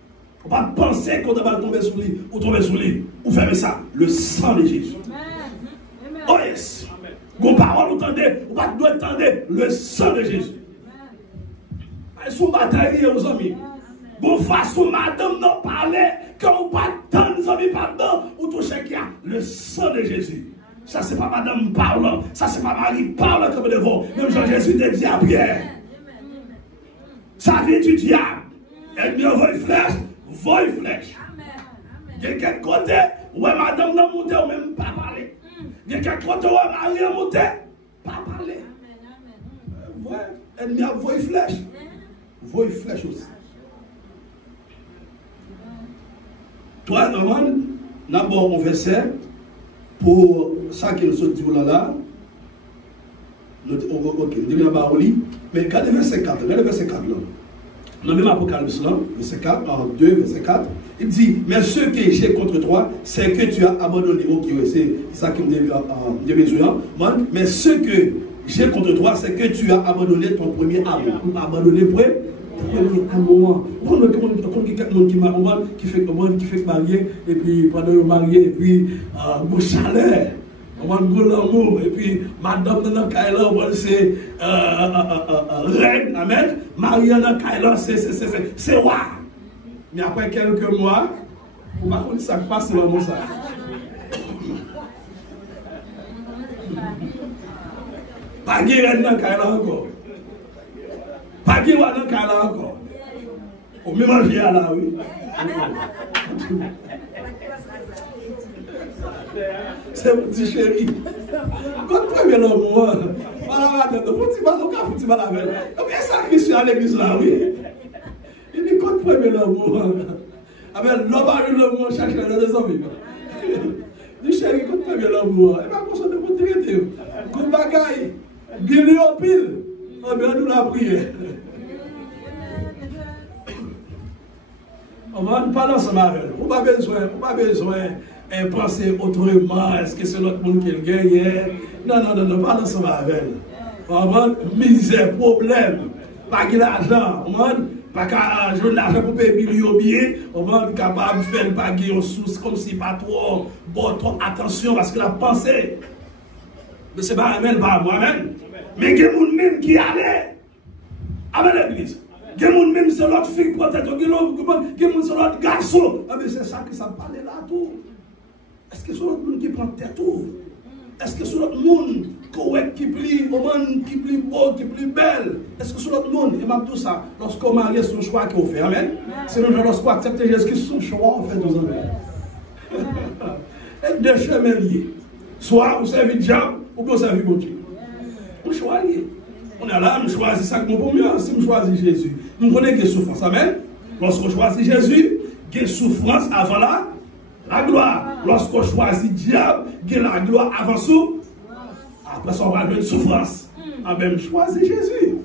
Vous ne pas penser qu'on va tomber sur lui ou tomber sur lui. Vous fermez ça. Le sang de Jésus. Oh yes. Vos paroles, vous entendez. Vous ne doit entendre le sang de Jésus. Ils sont bataillés aux amis. Vos façons, madame, n'en parler. Quand vous pas tant les amis pardon, vous touchez qu'il y a le sang de Jésus. Ça, c'est pas madame parlant. Ça, c'est pas Marie parlant comme devant. Même Jean-Jésus te dit à Pierre. Ça vient du diable. Et bien, voyez flèche. Voyez flèche. De quel côté, ouais, madame n'a monté ou même pas parler. De quel côté, ouais, Marie a monté, pas parler. Ouais, ennemi a voyé flèche. Voyez flèche aussi. Toi, normalement, d'abord, on verset pour ça qui nous dit là. Ok, nous disons là-bas, mais regardez verset 4. Regardez verset 4 là. Dans le même Apocalypse là, verset 4, en 2, verset 4, il dit, mais ce que j'ai contre toi, c'est que tu as abandonné. Ok, c'est ça qui me dit besoin. Mais ce que j'ai contre toi, c'est que tu as abandonné ton premier amour. Abandonné premier amour. On a quelqu'un qui fait marier, et puis pendant le marié, et puis mon chaleur. On va go l'amour, et puis madame dans Kaila, c'est reine, amen. Marie dans Kaila, c'est roi. Mais après quelques mois, on va connaître ça passe vraiment ça. Pas de reine dans Kaila encore. Pas de roi dans Kaila encore. On mélange à la oui. C'est mon petit chéri. Quand premier l'homme, voilà, faut-il pas la veille. Bien ça, Christ à l'église là, oui. Il dit, quand premier l'homme, l'homme a eu l'homme, cherche les deux hommes. Du chéri, quand premier l'homme, il va consommer pour traiter. Comme bagaille, guérir au pile, on va nous la prière. On va nous parler ensemble avec elle. On n'a pas besoin de penser autrement. Est-ce que c'est l'autre monde qui le gagne? Non, parle ensemble avec elle. On va misère, problème, pas de l'argent. On va pas jouer de l'argent pour payer millions de billets. On va être capable de faire pas de ressources comme si pas trop, trop attention parce que la pensée. Mais ce n'est pas elle, pas moi-même. Mais il y a des gens même qui allaient à l'église. Il y a des gens même sur l'autre fille, peut-être, il y a des gens sur l'autre garçon. Mais c'est ça que ça parle là, tout. Est-ce que c'est l'autre monde qui prend tête tout? Est-ce que c'est l'autre monde qui plie beau, qui plie belle? Est-ce que c'est l'autre monde? Et même tout ça, lorsqu'on marie, c'est son choix qu'on fait. Amen. C'est le genre lorsqu'on accepte Jésus-Christ, c'est son choix, on fait tous ensemble. Et deux chemins liés. Soit vous servez le diable, ou vous servez mon Dieu. On choisit. On est là, on choisit ça comme pour mieux. Si on choisit Jésus, nous connaissons des souffrances. Amen. Lorsqu'on choisit Jésus, il y a des souffrances avant la gloire. Lorsqu'on choisit diable, il y a la gloire avant tout. Après ça, on va avoir une souffrance. On va choisir Jésus.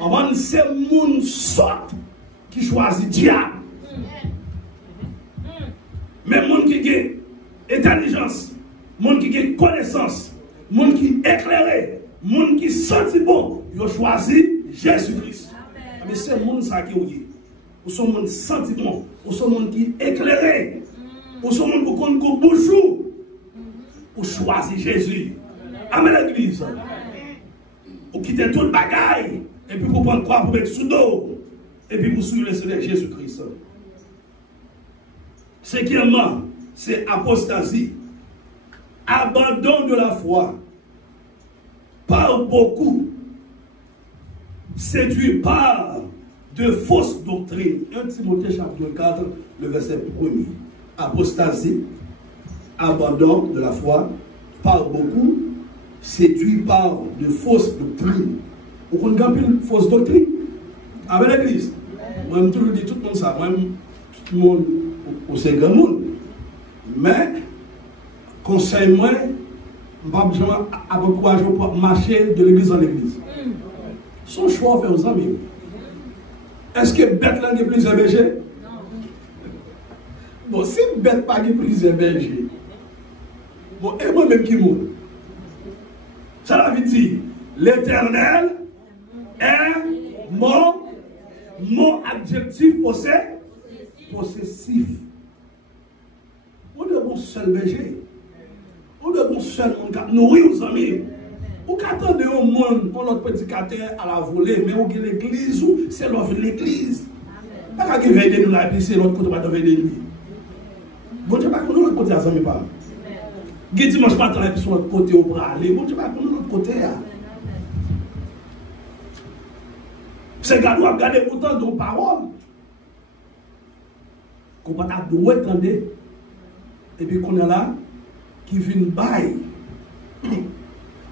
On va dire c'est mon sort qui choisit diable. Mais mon qui a intelligence, mon qui a connaissance, mon qui est éclairé, mon qui senti bon, il a choisi Jésus-Christ. Mais c'est le monde qui est. Ou sont monde senti bon, ou sont monde qui est éclairé, ou sont monde qui connaît bonjour, ou choisir Jésus. Amen l'église. Ou quitter tout le bagaille, et puis pour prendre quoi pour mettre sous dos, et puis pour suivre le Seigneur Jésus-Christ. Cinquièmement, c'est apostasie. Abandon de la foi. Par beaucoup, séduit par de fausses doctrines. 1 Timothée chapitre 4, le verset 1er. Apostasie, abandon de la foi, par beaucoup, séduit par de fausses doctrines. Vous connaissez une fausse doctrine? Avec l'église. Moi, je toujours dis tout le monde ça. Moi, tout le monde, c'est grand monde. Mais, conseil-moi, je ne vais pas encourager pour marcher de l'église en église. Son choix fait aux amis. Est-ce que bête là n'est plus un berger? Bon, si bête pas plus un berger, bon, et moi-même qui mourre. Ça veut dire, l'Éternel est mon adjectif possessif. On est bon seul berger. On est bon seul monde qui nourrit aux amis. Ou qu'attendez au monde pour notre prédicateur à la volée, mais où l'église, c'est l'offre de l'église. Pas qu'à veiller nous là, puis c'est l'autre côté de veiller de lui. Bon Dieu, pas qu'on l'autre côté à ça, mais pas. Guy dimanche matin, et puis sur l'autre côté au bras aller. Bon Dieu, pas qu'on l'autre côté. C'est gars doit regarder autant de paroles. Qu'on va t'adorer, attendez. Et puis qu'on est là, qui vient bailler.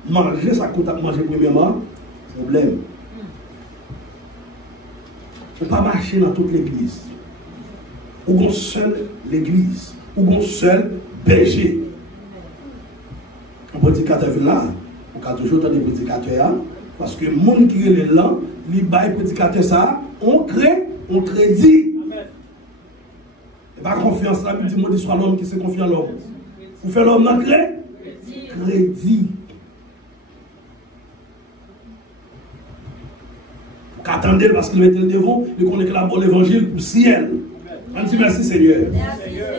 Manger, ça compte à manger premièrement, problème. On ne peut pas marcher dans toute l'église. Ou on seul l'église. Ou on seul berger. Un prédicateur vient là, on a toujours des prédicateurs, parce que le monde qui est là, il baille prédicateur ça, on crédit. Et pas confiance là, il dit, moi, je suis l'homme qui se confie en l'homme. Vous faites l'homme dans crédit. Qu'attendez parce qu'il était devant, il connaît que la bonne évangile pour ciel. On dit merci Seigneur. Merci Seigneur.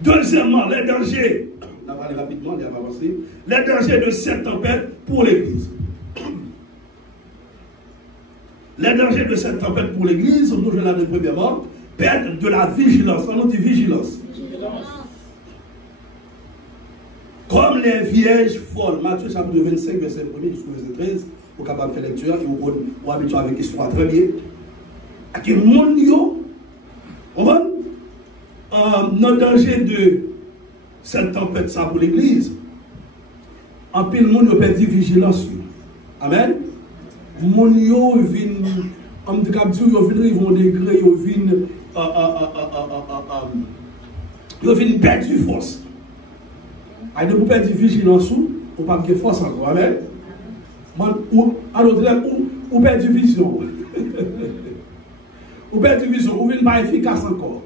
Deuxièmement, les dangers. On va aller rapidement, on va avancer. Les dangers de cette tempête pour l'église. Les dangers de cette tempête pour l'église, nous je l'ai dit premièrement, perte de la vigilance. On dit vigilance. Comme les vierges folles. Matthieu chapitre 25, verset 1er jusqu'au verset 13. Vous êtes capable de faire lecture et vous habituez avec l'histoire très bien. À quel monde, on va le danger de cette tempête ça pour l'église. En pile monde yo perdu vigilance. Amen. Moun yo vinn en tout cas yo vinn rivon degré yo vinn perdu force. Ay de vous perdre vigilance ou pas de force encore. Amen. Ou perdre vision. Ou perdre vision, ou vinn pas efficace encore.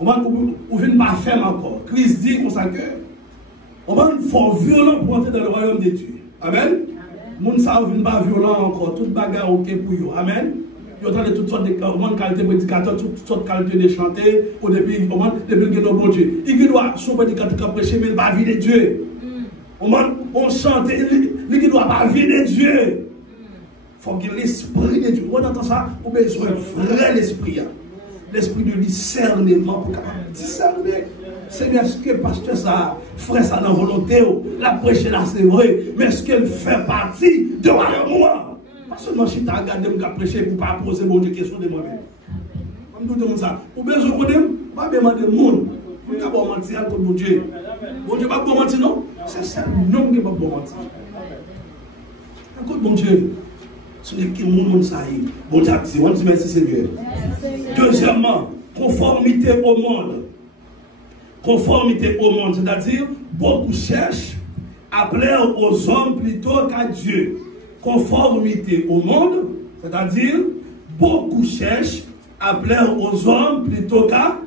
Ou vinn pas ferme encore. Christ dit comme ça que on va une force violente pour entrer dans le royaume de Dieu. Amen. Moun sa vinn pas violent encore, toute bagarre OK pour yo. Amen. Yo entendez toutes sortes de qualités prédicateurs, toutes sortes de qualités de chanter au début le bon Dieu. Il doit son prédicateur prêcher mais il pas vie de Dieu. On chante, il doit pas vie de Dieu. Faut que l'esprit de Dieu. On entend ça, on a besoin de vrai l'esprit. L'esprit de discernement pour capable discerner. Seigneur, est-ce que pasteur ça, frère ça dans volonté, la prêcher là c'est vrai, mais est-ce qu'elle fait partie de moi? Pas seulement si tu as regardé me prêcher pour ne pas poser mon Dieu question de moi-même. Comme tout le monde ça. Ou bien je connais, pas demander le monde. Pour ne pas mentir contre mon Dieu. Mon Dieu pas mentir non? C'est ça l'homme qui ne va pas mentir. Écoute mon Dieu. Ce n'est que le monde ça y est. Bon Dieu, on dit merci Seigneur. Deuxièmement, conformité au monde. Conformité au monde, c'est-à-dire beaucoup cherchent à plaire aux hommes plutôt qu'à Dieu. Conformité au monde, c'est-à-dire beaucoup cherchent à plaire aux hommes plutôt qu'à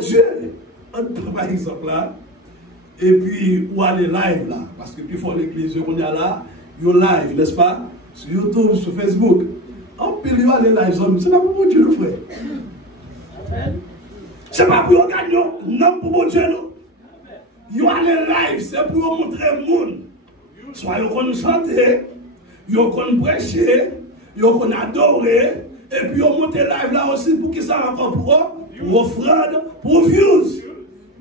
Dieu. On prend par exemple là, et puis ou aller live là, parce que plus fort l'église qu'on est là, you live, n'est-ce pas? Sur YouTube, sur Facebook. En plus, you aller live, c'est pas pour mon Dieu, frère. C'est pas pour gagner, non pour mon Dieu. You aller live, c'est pour montrer le monde. Soit vous connaissez chanter, vous connaissez prêcher, vous connaissez adorer, et puis vous montez live là aussi pour qui ça encore pour offrande, pour views.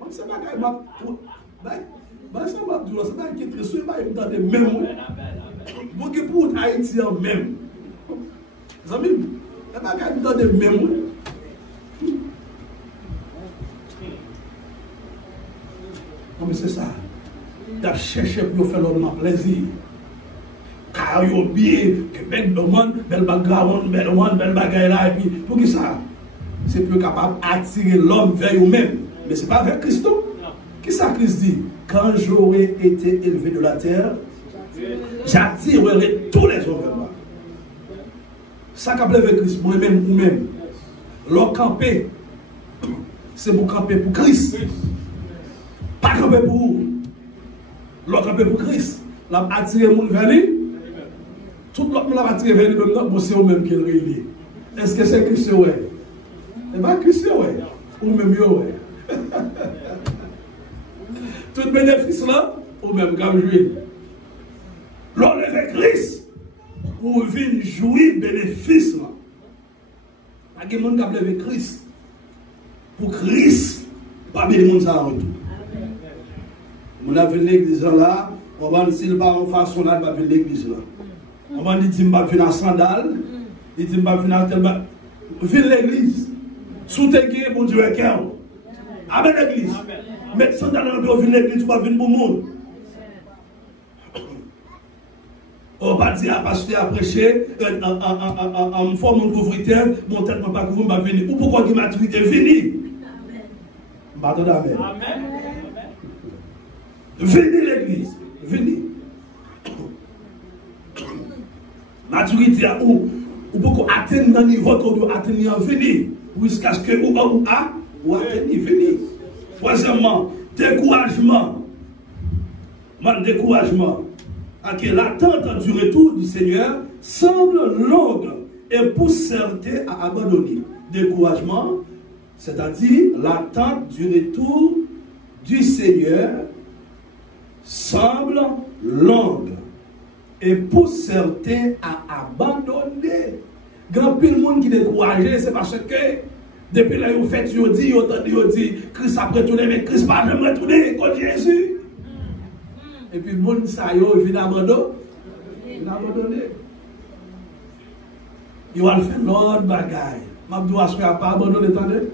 C'est pas qu'il m'a ça m'a dit, c'est pas qu'il est très sûr, il m'a dit même. Vous pour Haïti en même. Vous savez, c'est pas qu'il m'a dit même. Comme c'est ça. Tu as cherché pour faire l'homme plaisir. Car il y a oublié que belle demande, belle background, belle bagaille là, et puis pour qui ça? C'est plus capable d'attirer l'homme vers vous-même. Mais ce n'est pas vers Christ. Qui ça Christ dit? Quand j'aurai été élevé de la terre, j'attirerai tous les hommes vers moi. Ça qu'a levé Christ, moi-même ou même. L'homme campé, c'est pour camper pour Christ. Pas camper pour vous. L'homme campé pour Christ. L'homme attiré mon vers lui. Tout l'autre l'a attiré vers lui, même c'est vous-même qui le réunit. Est-ce que c'est Christ, ouais? Eh bien, Christ, ouais. Ou même yo, ouais. Tout bénéfice là, ou même comme jouir. L'on est Christ, ou vient jouir bénéfice là. Pas de monde qui a levé Christ. Pour Christ, pas de monde ça en retour. On a vu l'église là, on va dire s'il pas en façon là, on va venir l'église là. On va dire qu'il va venir en sandales, il dit va venir en tel bas. Viens l'église. Sous tes guillemets, mon Dieu, cœur. Amen l'église. Mais sandales on doit venir l'église, tu vas venir pour le monde. On va dire à pasteur à prêcher, en forme de couvriteur, mon tête ne va pas couvrir, va venir. Ou pourquoi il maturité venir? Pardon, amen. Venez l'église, venez. Maturité à où? Ou pourquoi atteindre dans le niveau de atteindre, venez. Jusqu'à ce que ou atteindre, venez. Troisièmement, découragement. Découragement. L'attente du retour du Seigneur semble longue et pousse certains à abandonner. Découragement, c'est-à-dire l'attente du retour du Seigneur semble longue et pousse certains à abandonner. Grand pile de monde qui est découragé, c'est parce que depuis là, vous faites, vous dit, Christ a retourné, mais Christ n'a pas jamais retourné contre Jésus. Et puis, le monde, ça y est, vient abandonner. Il va faire l'autre bagaille. Mabdou a pas abandonné, attendez.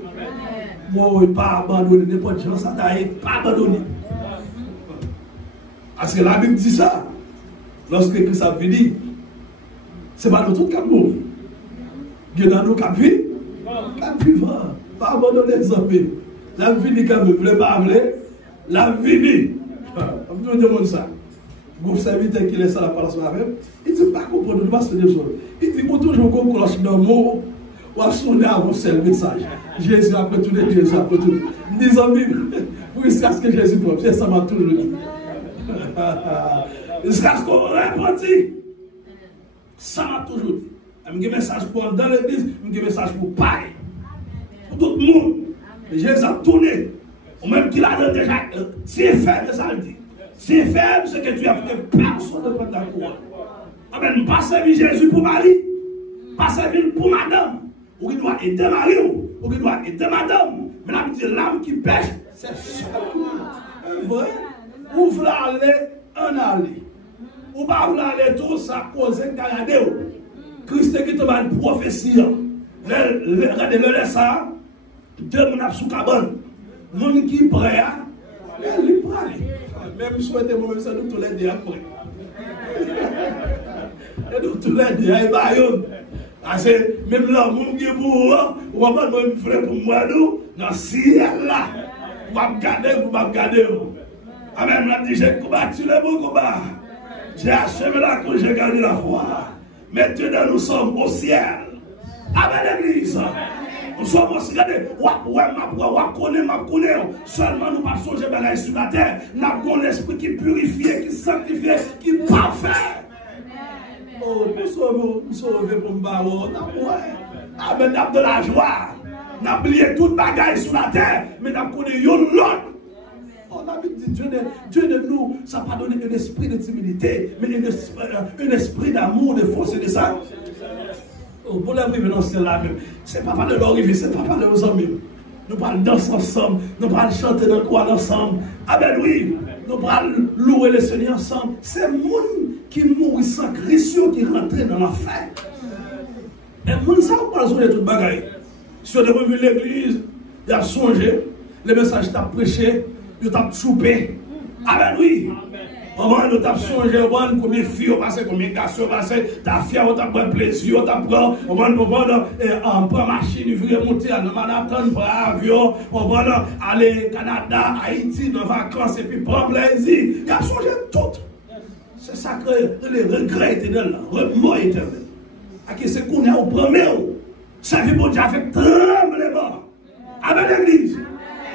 Moi, il pas abandonné, n'importe gens, ça t'a pas abandonné. Parce que la Bible dit ça. Lorsque Christ a fini, c'est pas nous tous qui avons mouru. Il y a nous qui avons vécu. Pas abandonner les hommes. La vie quand vous ne voulez pas appeler, la vie. On me demande ça. Vous savez qu'il est ça la parole avec. Il dit pas comprendre, pas se dire. Il dit, vous toujours qu'on cloche dans le mot, ou à sonner à mon seul message. Jésus après tout, Jésus après tout. Mes amis, vous savez ce que Jésus propre, c'est ça m'a toujours dit. Jusqu'à ce qu'on répondit. Ça m'a toujours dit. Je me message pour dans l'église, je me message pour pareil. Pour tout le monde. Jésus a tourné. Ou même qu'il a déjà. C'est faible, ça le dit. C'est faible, c'est que tu as fait personne ne prend ta couronne. Amen. Pas servir Jésus pour Marie. Pas servir pour madame. Ou qui doit aider Marie. Ou qui doit aider madame. Mais la petite l'âme qui pêche, c'est ça. Vrai. Ouvre l'aller, un aller. Ou pas ouvre l'aller tout, ça cause un caladé. Christ qui te va une prophétie. Regardez le ça. Deux mon sous cabane. Mon qui prêt, elle est prêt. Même souhaiter moi-même ça, nous tous les deux après. Et nous tous les deux, et baillons. Parce que même là, mon qui est pour ou pas mon frère pour moi, nous, dans le ciel là, vous m'avez gardé. Amen, on dit, j'ai combattu le bon combat. J'ai achevé la course, j'ai gardé la foi. Maintenant, nous sommes au ciel. Amen, l'église. Nous sommes au ciel. Seulement nous passons sur la terre. Nous avons l'esprit qui purifie, qui sanctifie, qui est parfait. Oh, nous sommes pour me battre. Amen, nous avons de la joie. Nous avons oublié toute bagaille sur la terre. Mais nous avons connu l'autre. On a dit Dieu de nous, ça n'a pas donné un esprit de timidité, mais un esprit d'amour, de force et de ça. Oh, pour la rive dans celle-là même, c'est pas de l'arrivée, c'est pas de nos amis. Nous parlons danser ensemble, nous parlons chanter dans le coin ensemble. Ah ben oui, nous parlons louer le Seigneur ensemble. C'est le monde qui mourit sans Christ qui rentre dans la fête. Et le monde, ça, on parle sur toute bagaille. Si on est revenu l'église, il a songé, le message t'a prêché. Nous t'avons choupé. Ah ben oui. Maman, nous t'avons songé, combien de filles ont passé, combien de garçons ont passé. Ta fille, on t'a pris plaisir, on t'a pris, on prend machine, il faut monter à Manhattan, prendre avion, on va aller au Canada, Haïti, dans vacances, et puis prendre plaisir. Il a songé tout. C'est ça que les regrets éternels, le mot éternel. À qui c'est qu'on est au premier. Ça vit bon Dieu avec tremblement. Amen, l'église.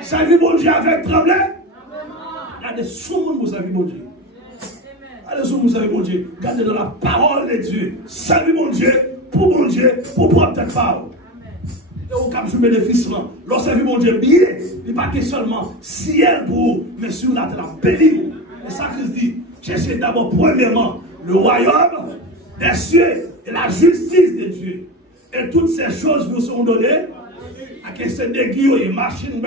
Ça vit bon Dieu avec tremblement. Regardez sous vous savez mon Dieu. Allez sous vous savez mon Dieu. Regardez dans la parole de Dieu. Salut mon Dieu, pour propre tête parole. Et au cap du bénéfice là. Lorsque vous mon Dieu bien, il pas que seulement ciel pour mais sur la terre béni. Et ça Christ dit, cherchez d'abord premièrement le royaume des cieux et la justice de Dieu. Et toutes ces choses vous seront données. À que c'est des guillemets, machines,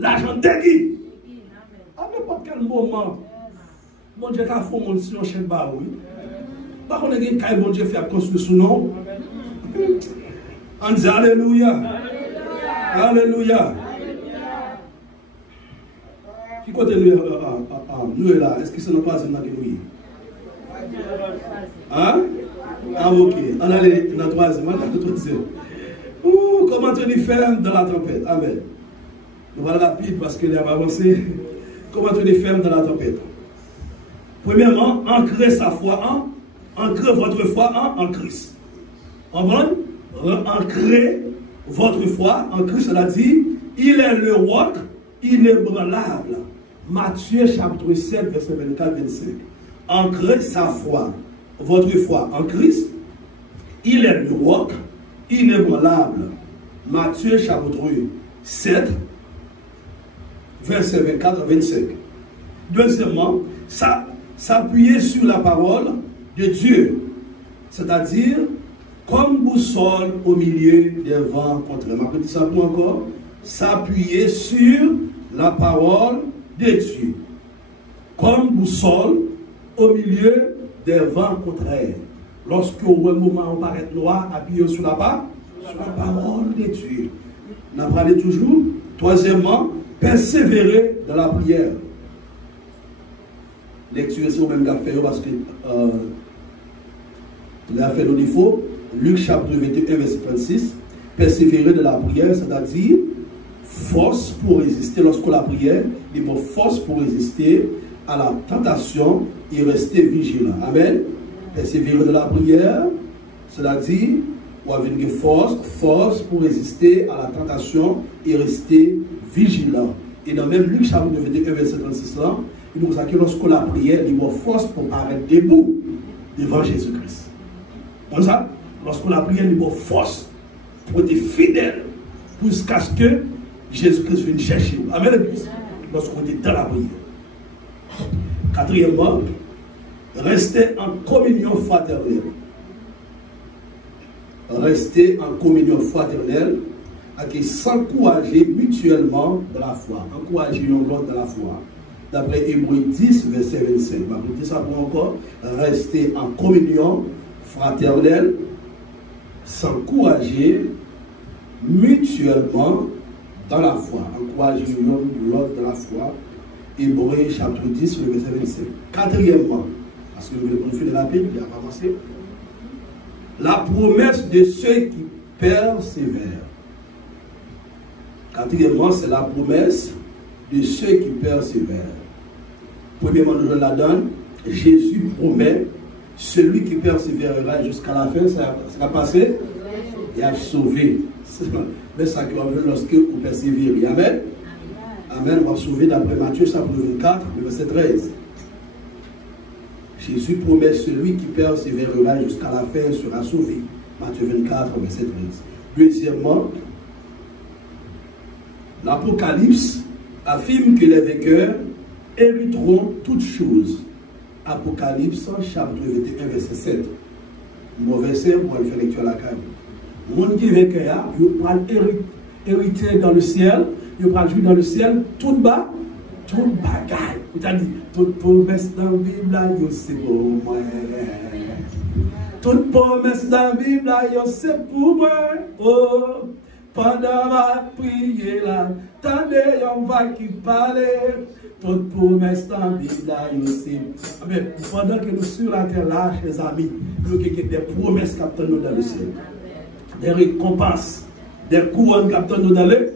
l'argent des guillemets. À n'importe quel moment, mon Dieu a fait mon si on chèque bas, oui. Par contre, il y a un bon Dieu fait à construire son nom. On dit Alléluia. Alléluia. Qui côté nous est là? Est-ce que ce n'est pas un nous? Hein? Ah, ok. On a le troisième. Comment tenir ferme dans la tempête? Amen. Nous allons rapide parce qu'il a avancé. Comment tenir ferme dans la tempête? Premièrement, ancrez sa foi ancrez votre foi en Christ. Ancrez votre foi en Christ, cela dit, il est le roc inébranlable. Matthieu chapitre 7, verset 24-25. Ancrez sa foi, votre foi en Christ, il est le roc inébranlable. Matthieu chapitre 7, verset 24-25. Deuxièmement, s'appuyer sur la parole de Dieu, c'est-à-dire comme boussole au milieu des vents contraires. Je dis ça pour encore. S'appuyer sur la parole de Dieu, comme boussole au milieu des vents contraires. Lorsque au moment où paraît noir, appuyez sur la parole de Dieu. On a parlé toujours Troisièmement, persévérer dans la prière. Lecture c'est au même qu'a fait parce que il a fait le défaut. Luc chapitre 21, verset 36. Persévérer dans la prière, c'est-à-dire force pour résister lorsqu'on la prière, il faut force pour résister à la tentation et rester vigilant. Amen. Persévérer dans la prière, c'est-à-dire ou avoir une force pour résister à la tentation et rester vigilant. Et dans même Luc chapitre 21, verset 36 là, il nous a dit que lorsqu'on la prière, il faut force pour paraître debout devant Jésus-Christ. Comme ça, lorsqu'on la prière, il faut force pour être fidèle jusqu'à ce que Jésus-Christ vienne chercher. Amen. Lorsqu'on est dans la prière. Quatrièmement, rester en communion fraternelle. Rester en communion fraternelle et s'encourager mutuellement dans la foi. Encourager l'autre dans la foi. D'après Hébreux 10, verset 25. Je vais dire ça pour encore. Rester en communion fraternelle, s'encourager mutuellement dans la foi. Encourager l'autre dans la foi. Hébreux chapitre 10, le verset 25. Quatrièmement, parce que nous voulons finir la Bible, il a avancé. La promesse de ceux qui persévèrent. Quatrièmement, c'est la promesse de ceux qui persévèrent. Premièrement, nous la donne. Jésus promet, celui qui persévérera jusqu'à la fin, ça va passer, il a sauvé. Mais ça qui va venir lorsque vous persévérez. Amen. Amen. On va sauver d'après Matthieu chapitre 24, le verset 13. Jésus promet, celui qui persévérera jusqu'à la fin sera sauvé. Matthieu 24, verset 13. Deuxièmement, l'Apocalypse affirme que les vainqueurs hériteront toutes choses. Apocalypse, chapitre 21, verset 7. Mauvais verset, on va le faire lecture à la caille. Le monde qui est vainqueur, il va hériter dans le ciel, il va jouer dans le ciel, tout bas, tout bagaille. C'est-à-dire, toute promesse dans la Bible, c'est pour moi. Toute promesse dans la Bible, c'est pour moi. Oh, pendant ma prière, tendez un va qui parle. Toute promesse dans la Bible, c'est. Pendant que nous sommes sur la terre là, chers amis, nous avons des promesses qui attendent dans le ciel. Des récompenses, des couronnes qui attendent dans le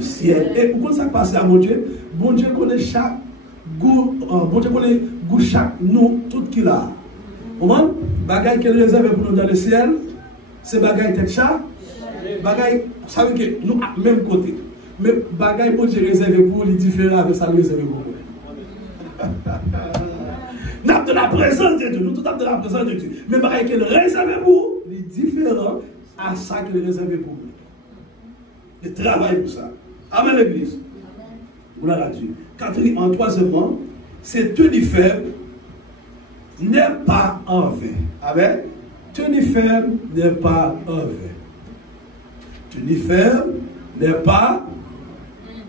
ciel. Et pourquoi ça passe à mon Dieu? Bon Dieu connaît chaque goût, bon Dieu connaît goût chaque nous, tout qu'il a. Comment? Bagaille qu'elle réserve pour nous dans le ciel, c'est bagaille tête chat. Bagaille, vous savez que nous, à même côté. Mais bagaille bon Dieu réservé pour les différents avec ça réservé pour nous. Nous avons de la présence de Dieu, nous tout avons de la présence de Dieu. Mais bagaille qu'elle réserve pour les différents à ça qu'elle réservé pour nous. Et travaille pour ça. Amen l'église. Gloire à Dieu. Quatrièmement, troisièmement, c'est tenir ferme n'est pas en vain. Amen. Tenir ferme n'est pas en vain. Tenir ferme n'est pas,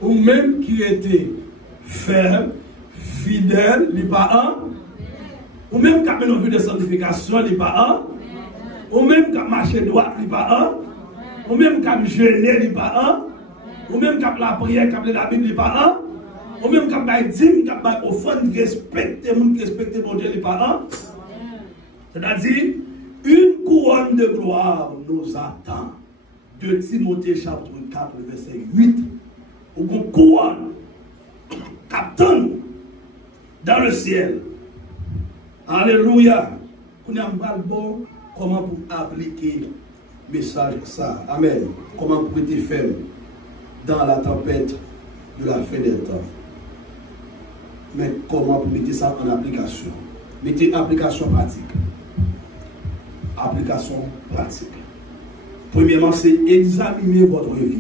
ou même qui était ferme, fidèle, n'est pas un, ou même qui a une vie de sanctification, n'est pas un, ou même qui a marché droit, n'est pas un, ou même qui a jeûné, n'est pas un, ou même qui a la prière, qui a la Bible, n'est pas un, ou même qui a dit, qui a offrande, qui respecte mon Dieu, n'est pas un. C'est-à-dire, une couronne de gloire nous attend. De Timothée chapitre 4, verset 8. Ou une couronne qu'attend dans le ciel. Alléluia. On a un bon comment pour appliquer le message ça. Amen. Comment pour être ferme dans la tempête de la fin des temps. Mais comment pour mettre ça en application? Mettez application pratique. Application pratique. Premièrement, c'est examiner votre vie.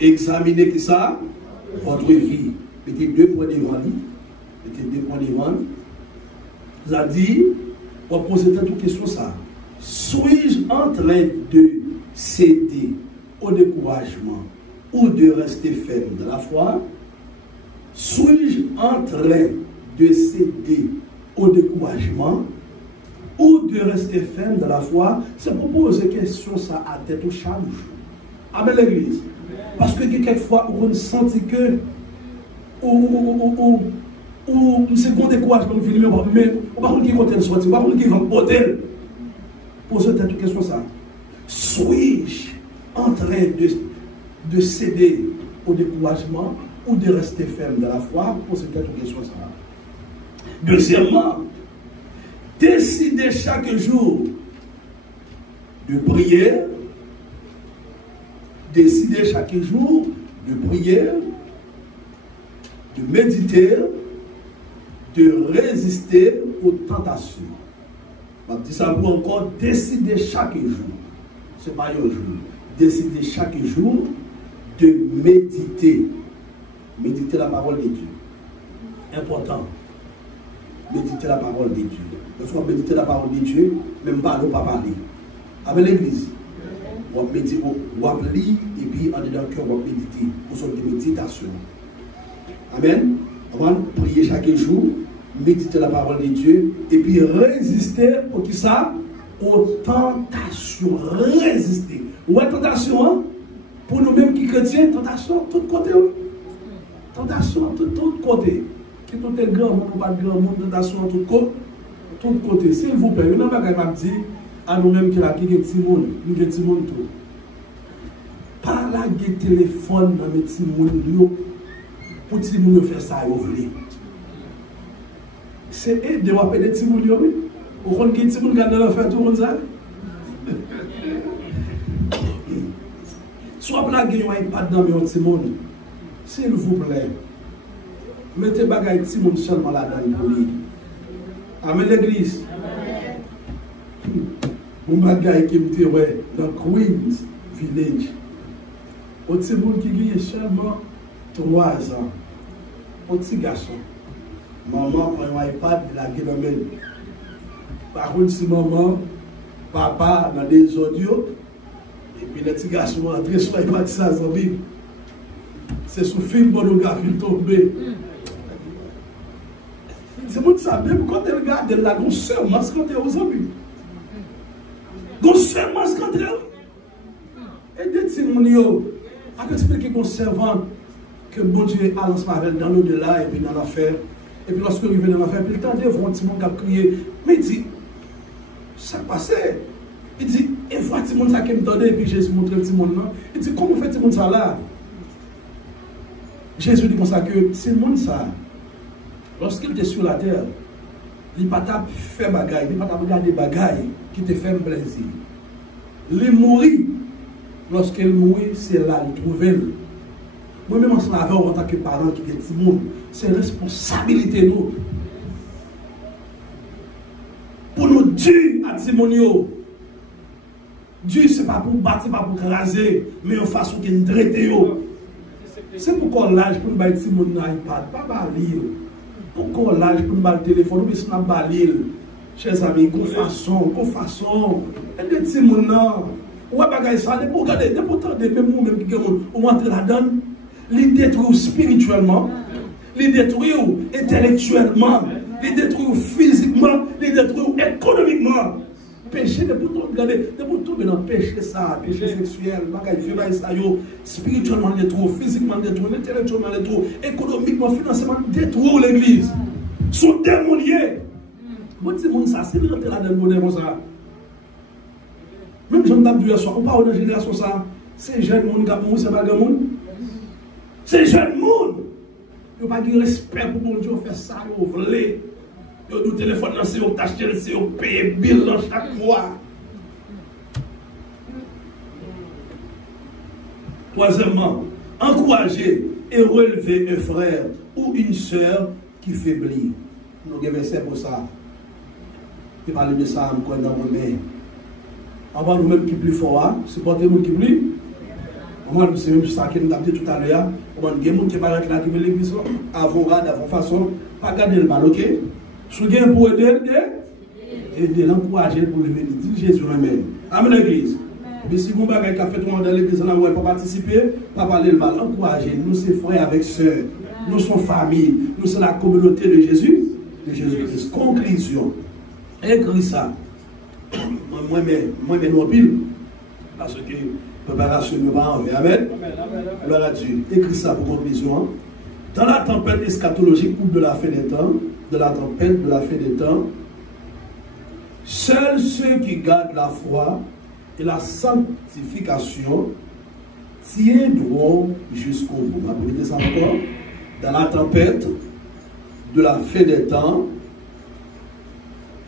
Examiner ça, votre vie. Mettez 2 points devant lui. Mettez 2 points devant. Vous avez dit, on va poser toute question ça. Suis-je en train de céder au découragement ou de rester ferme dans la foi? Suis-je en train de céder au découragement ou de rester ferme dans la foi? C'est pour poser question ça à tête au chaque jour. Amen l'église. Parce que quelquefois, on sent que ou c'est bon découragement de finir, mais on va pas qui compte sortir, on va pas qui va porter. Posez cette question ça. Suis-je en train de céder au découragement ou de rester ferme dans la foi? Posez cette question ça. Deuxièmement, décidez chaque jour de prier. Décidez chaque jour de prier, de méditer, de résister aux tentations. Je dis ça pour encore, décidez chaque jour. Ce n'est pas un jour. Décidez chaque jour de méditer. Méditer la parole de Dieu. Important. Méditer la parole de Dieu. Lorsqu'on médite la parole de Dieu, même pas, pas parler. Avec l'église. On médite, on lit et puis en dedans cœur on méditer pour sorte de méditation. Amen. On va prier chaque jour, méditer la parole de Dieu et puis résister au qui ça, aux tentations. Résister. Ouais, tentation, hein? Pour nous-mêmes qui chrétiens, tentation, tout côté. Tentation, tout côté. Qui tout est grand monde, pas de grand monde, tentation, tout côté. S'il vous plaît, vous n'avez pas dit à nous-mêmes qu'il y a des petits monde, nous des petits monde tout. Par là, des téléphones dans les petits monde, pour les petits monde faire ça, vous voulez. C'est aider à faire des petits monde, oui. Vous connaissez des petits monde qui ont fait tout le monde ça? Soit plagué un iPad dans mes petits monde, s'il vous plaît, mettez bagaille petits monde seulement là-dedans pour lui. Amen l'église. Mon bagage qui me dit, ouais, dans Queens Village, au petit monde qui gagne seulement 3 ans, au petit garçon, maman prend un iPad, il a gagné dans le. Par contre, si maman, papa, dans des audios, et puis le petit garçon entré sur l'iPad, ça, c'est sous film pornographie tombé. C'est bon de ça, même quand elle regarde, elle a une seule masque quand elle est aux amis. Gon serment quand elle. Et des petits gens, à expliquer qu'on servant que bon Dieu a lancé avec dans l'au-delà et puis dans l'affaire. Et puis lorsque il vient dans l'affaire, puis le temps de voir un petit monde qui a crié. Mais il dit, ça passait. Il dit, et voilà petit monde ça qui me donne, et puis Jésus montre le petit monde là. Il dit, comment fait petit monde ça là? Jésus dit comme ça que c'est le monde ça. Lorsqu'il était sur la terre, il n'a pas fait bagaille, il n'a pas regardé bagaille qui te fait plaisir. Il mourit. Lorsqu'il mourit, c'est là qu'il trouve. Moi-même, en tant que parent qui est petit monde, c'est responsabilité nous. Pour nous dire à Timonio, Dieu, ce n'est pas pour battre, ce n'est pas pour craser, mais en façon qu'il traite. C'est pourquoi l'âge pour nous battre Timonio iPad, pas balir. Pourquoi l'âge pour nous battre le téléphone, mais c'est pas balir. Chers amis, qu'on façon. Et des petits gens, ouais, bagaille ça, pour regarder, pourtant, des mêmes mots, même qui ont entré là-dedans, les détruire spirituellement, les détruire intellectuellement, les détruire physiquement, les détruire économiquement. Péché, de pour regarder, de pour tomber dans le péché, ça, péché sexuel, bagaille, spirituellement détruire, physiquement détruire, intellectuellement détruire, économiquement, financièrement détruire l'église. Sont démoniés. Bon, c'est bon ça, c'est rentrer là dans le bonheur comme ça. Même si on t'a dit, on parle de génération ça, c'est jeune monde qui a mouru, c'est pas grand monde. C'est jeune monde. Il n'y a pas de respect pour mon Dieu, faire ça, vous voulez. Vous avez téléphone, c'est vous tâchez, c'est vous payez bill chaque mois. Troisièmement, encourager et relever un frère ou une soeur qui faiblit. Nous avons un verset pour ça. Je parle de ça encore dans mon main. On va nous-mêmes qui plus fort, supporter nous qui plus. On va nous c'est ça qui nous a dit tout à l'heure. On va nous dire qui va être là qui veut l'église avant façon pas garder le mal, OK? Si vous avez pour aider, aider l'encourager pour lever le Jésus même. Amen l'église. Mais si vous avez fait tout dans l'église là où elle peut participer, pas parler le mal, encourager. Nous c'est frères avec sœurs. Nous sommes famille. Nous sommes la communauté de Jésus. De Jésus-Christ. Conclusion. Écris ça. Moi, mais non pile. Parce que Préparation de parents. Amen. Alors à Dieu. Écris ça pour conclusion. Dans la tempête eschatologique ou de la fin des temps, de la tempête de la fin des temps, seuls ceux qui gardent la foi et la sanctification tiendront jusqu'au bout. Vous pouvez dire ça encore? Dans la tempête de la fin des temps,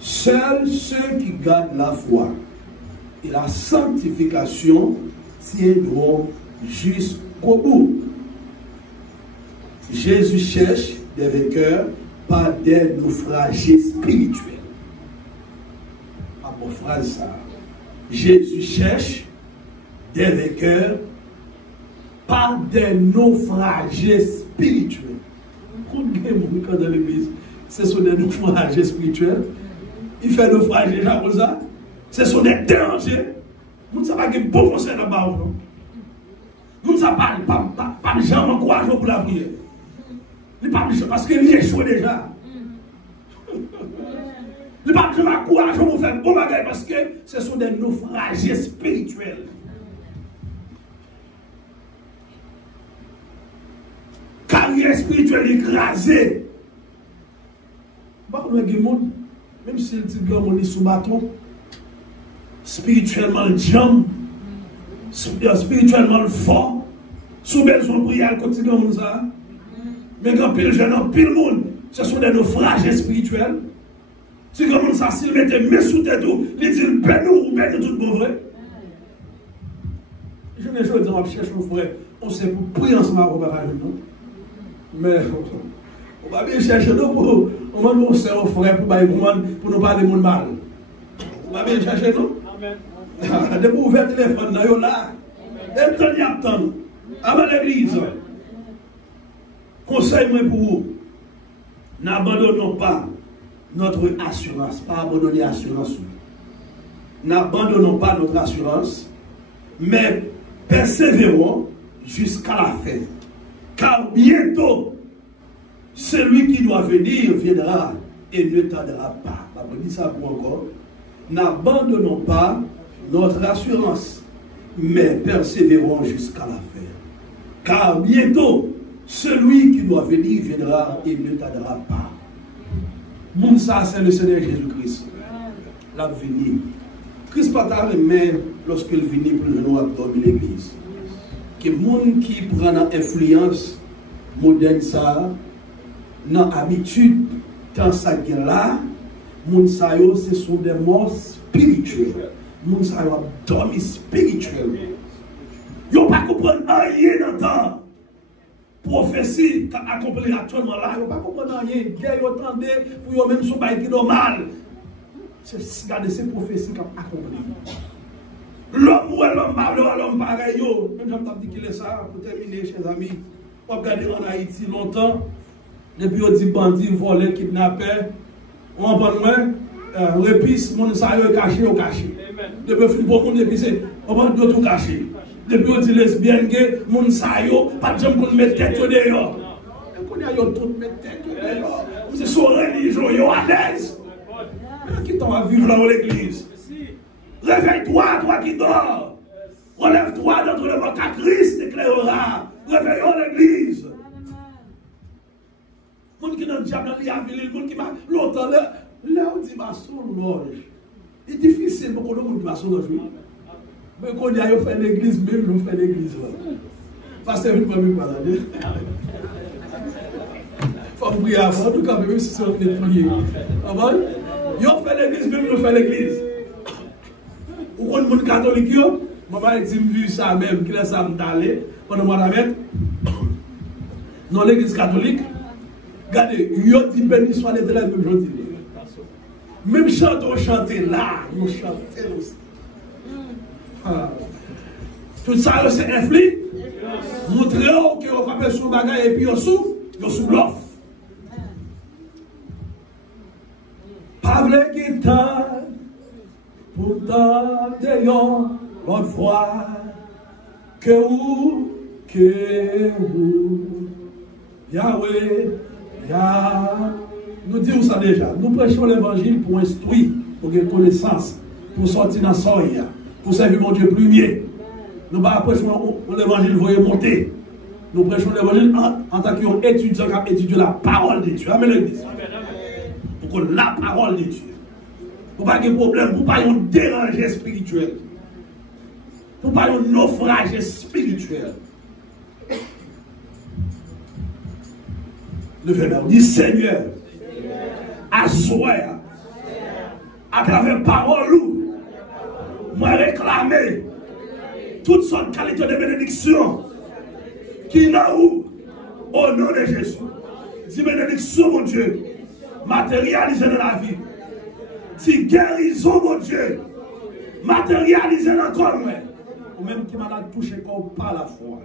seuls ceux qui gardent la foi et la sanctification tiendront jusqu'au bout. Jésus cherche des vainqueurs par des naufragés spirituels. Ah, mon frère, ça. Jésus cherche des vainqueurs par des naufragés spirituels. Quand dans l'église, ce sont des naufragés spirituels. Il fait naufrager déjà comme ça. Ce sont des dérangés. Nous ne savons pas qu'il y a bon conseil là-bas. Nous ne savons pas de gens encourageants pour la prière. Il n'y a pas de gens parce qu'il est chaud déjà. Il n'y a pas de gens encourageants pour faire bon bagage parce que ce sont des naufragés spirituels. Carrière spirituelle écrasée. Même si le petit gars est sous bâton, spirituellement le jam, spirituellement le fort, sous besoin de prière, côté comme ça. Mais quand pile jeune, pile monde, ce sont des naufrages spirituels. Si comme ça, s'il mettait mes sous tête, il dit ben nous ou ben tout bon vrai. Je ne veux dire, on cherche nos frères, on sait pour prier ensemble au barrage, non? Mais on va bien chercher nous pour on va nous faire aux frères pour nous parler de monde mal. On va bien chercher nous. Amen. De vous ouvrir le téléphone, là. Et tenir à attendre. Avant l'église. Conseil pour vous. N'abandonnons pas notre assurance. Pas abandonner l'assurance. N'abandonnons pas notre assurance. Mais persévérons jusqu'à la fin. Car bientôt, celui qui doit venir viendra et ne tardera pas. Je dis ça pour encore. N'abandonnons pas notre assurance, mais persévérons jusqu'à la fin. Car bientôt, celui qui doit venir viendra et ne tardera pas. Mon ça, c'est le Seigneur Jésus-Christ. L'a venir. Christ pas tard, mais lorsqu'il vient pour nous abdominer l'église. Que les gens qui prennent influence moderne, ça, dans l'habitude, dans sa guerre là, ce sont des morts spirituels. Les gens ont dormi spirituel. Ils n'ont pas compris rien dans le temps. Prophétie qui a accompli actuellement là, ils n'ont pas compris rien. Ils ont entendu pour eux-mêmes sont pas normal. C'est ces prophéties qui ont accompli. L'homme ou l'homme malheureux, l'homme pareil, même j'aime dit qu'il est ça, pour terminer, chers amis. On regarde en Haïti longtemps, depuis on dit bandits, volés, kidnappés, on va prendre répice, mon ça est caché, au caché. Depuis fin pour mon épicé, on va tout cacher. Depuis on dit lesbienne, gay, mon ça est, pas de gens qu'on met tête dehors. On a tout mettre tête dehors. C'est son religion, ils sont à l'aise. Qui t'en vivre dans l'église? Réveille-toi, toi qui dors. Relève-toi d'entre les voix, car Christ éclairera. Réveillons l'église. Les gens qui dans le diable, les gens qui m'a longtemps, là, on dit maçon loge. C'est difficile pour que le monde qui maçon loge. Mais quand il y a fait l'église, même je fais l'église. Parce que c'est une première parole. Il faut prier avant, en tout cas, même si c'est un nettoyé. Ils ont fait l'église, même je fais l'église. Ou quand le monde catholique, maman dit vu ça même, qu'il a ça m'aller pendant moi la dans l'église catholique. Regardez, yo dit béni soit l'Éternel, même je dis. Même chanter, chanter là, yo chanter aussi. Tout ça c'est infli. Montrer que on va faire son bagage et puis on souffle l'offre. Pas de guitare. Pourtant, d'ailleurs, l'autre fois, que Yahweh, nous disons ça déjà. Nous prêchons l'évangile pour instruire, pour gagner connaissance, pour sortir dans le soleil, pour servir mon Dieu plus mieux. Nous ne prêchons pas l'évangile, vous voyez monter. Nous prêchons l'évangile en tant qu'étudiants qui étudient la parole de Dieu. Amen l'église. Pour que la parole de Dieu. Pour pas qu'il y ait problème, pour pas qu'il y ait un déranger spirituel. Pour pas qu'il y ait un naufrage spirituel. Le verbe dit Seigneur, assois à travers parole, moi réclamer toutes sortes de qualités de bénédiction qui n'a où au nom de Jésus. Dis bénédiction, mon Dieu, matérialisée dans la vie. Dis guérison, mon Dieu, matérialisée dans le corps. Ou même qui m'a touché comme par la foi.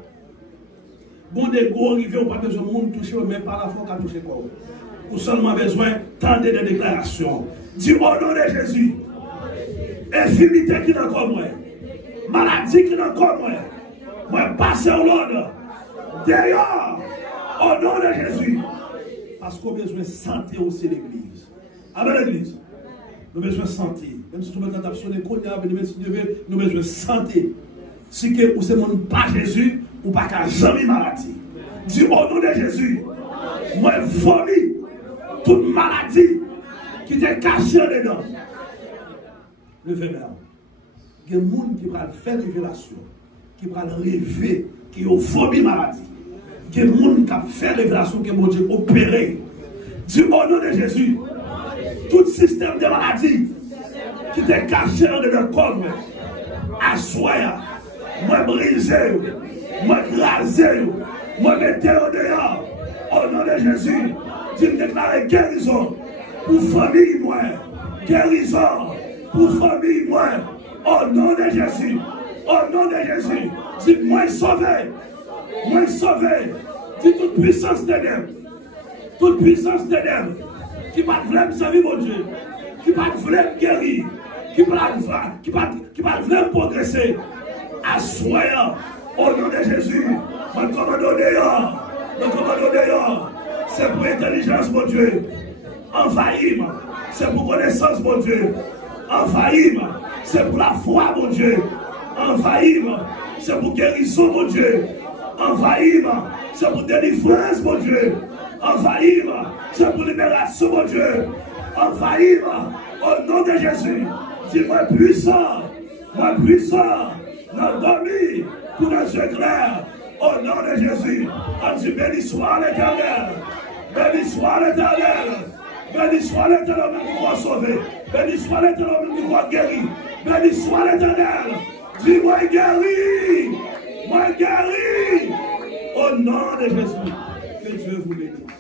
Bon des gros arrivés, on n'a pas besoin de monde toucher, mais par la foi qu'on a touché quoi. Ou seulement besoin tant de déclarations. Dis au nom de Jésus. Infimité qui n'a pas moi. Maladie qui n'a pas moi. Moi passe au l'ordre. D'ailleurs, au nom de Jésus. Parce qu'on a besoin de santé aussi l'église. Amen l'église. Nous avons besoin de santé. Même si tout le monde a sonné, nous avons besoin de santé. Si vous ne pas Jésus, ou pas qu'à jamais maladie. Dis au nom de Jésus, moi vomis toute maladie qui était cachée dedans. Le verbe. Il y a des gens qui vont faire révélation, qui vont rêver, qui ont vomi maladie. Il y a des gens qui vont faire révélation, qui vont Dieu opérer. Dis au nom de Jésus, tout système de maladie qui était caché dans le corps, assoya, moi briser. Moi écraser, moi mettre au dehors, au nom de Jésus, tu me déclares guérison pour famille, moi, guérison pour famille, moi, au nom de Jésus, au nom de Jésus, dis moi sauvé, dis toute puissance de Dieu, qui va vouloir me servir, mon Dieu, qui va vouloir me guérir, qui va vouloir progresser, assoyant. Au nom de Jésus, je commande dehors, c'est pour intelligence, mon Dieu. Envahis-moi, c'est pour connaissance, mon Dieu. Envahis-moi, c'est pour la foi, mon Dieu. Envahis-moi, c'est pour guérison, mon Dieu. Envahis-moi, c'est pour délivrance, mon Dieu. Envahis-moi, c'est pour libération, mon Dieu. Envahis-moi, au nom de Jésus. Dis-moi puissant, dans dormi. Pour les yeux clairs, au nom de Jésus, on dit béni soit l'Éternel, béni soit l'Éternel, béni soit l'Éternel qui va sauver, béni soit l'Éternel qui va guérir, béni soit l'Éternel, dis-moi guéri, au nom de Jésus, que Dieu vous bénisse.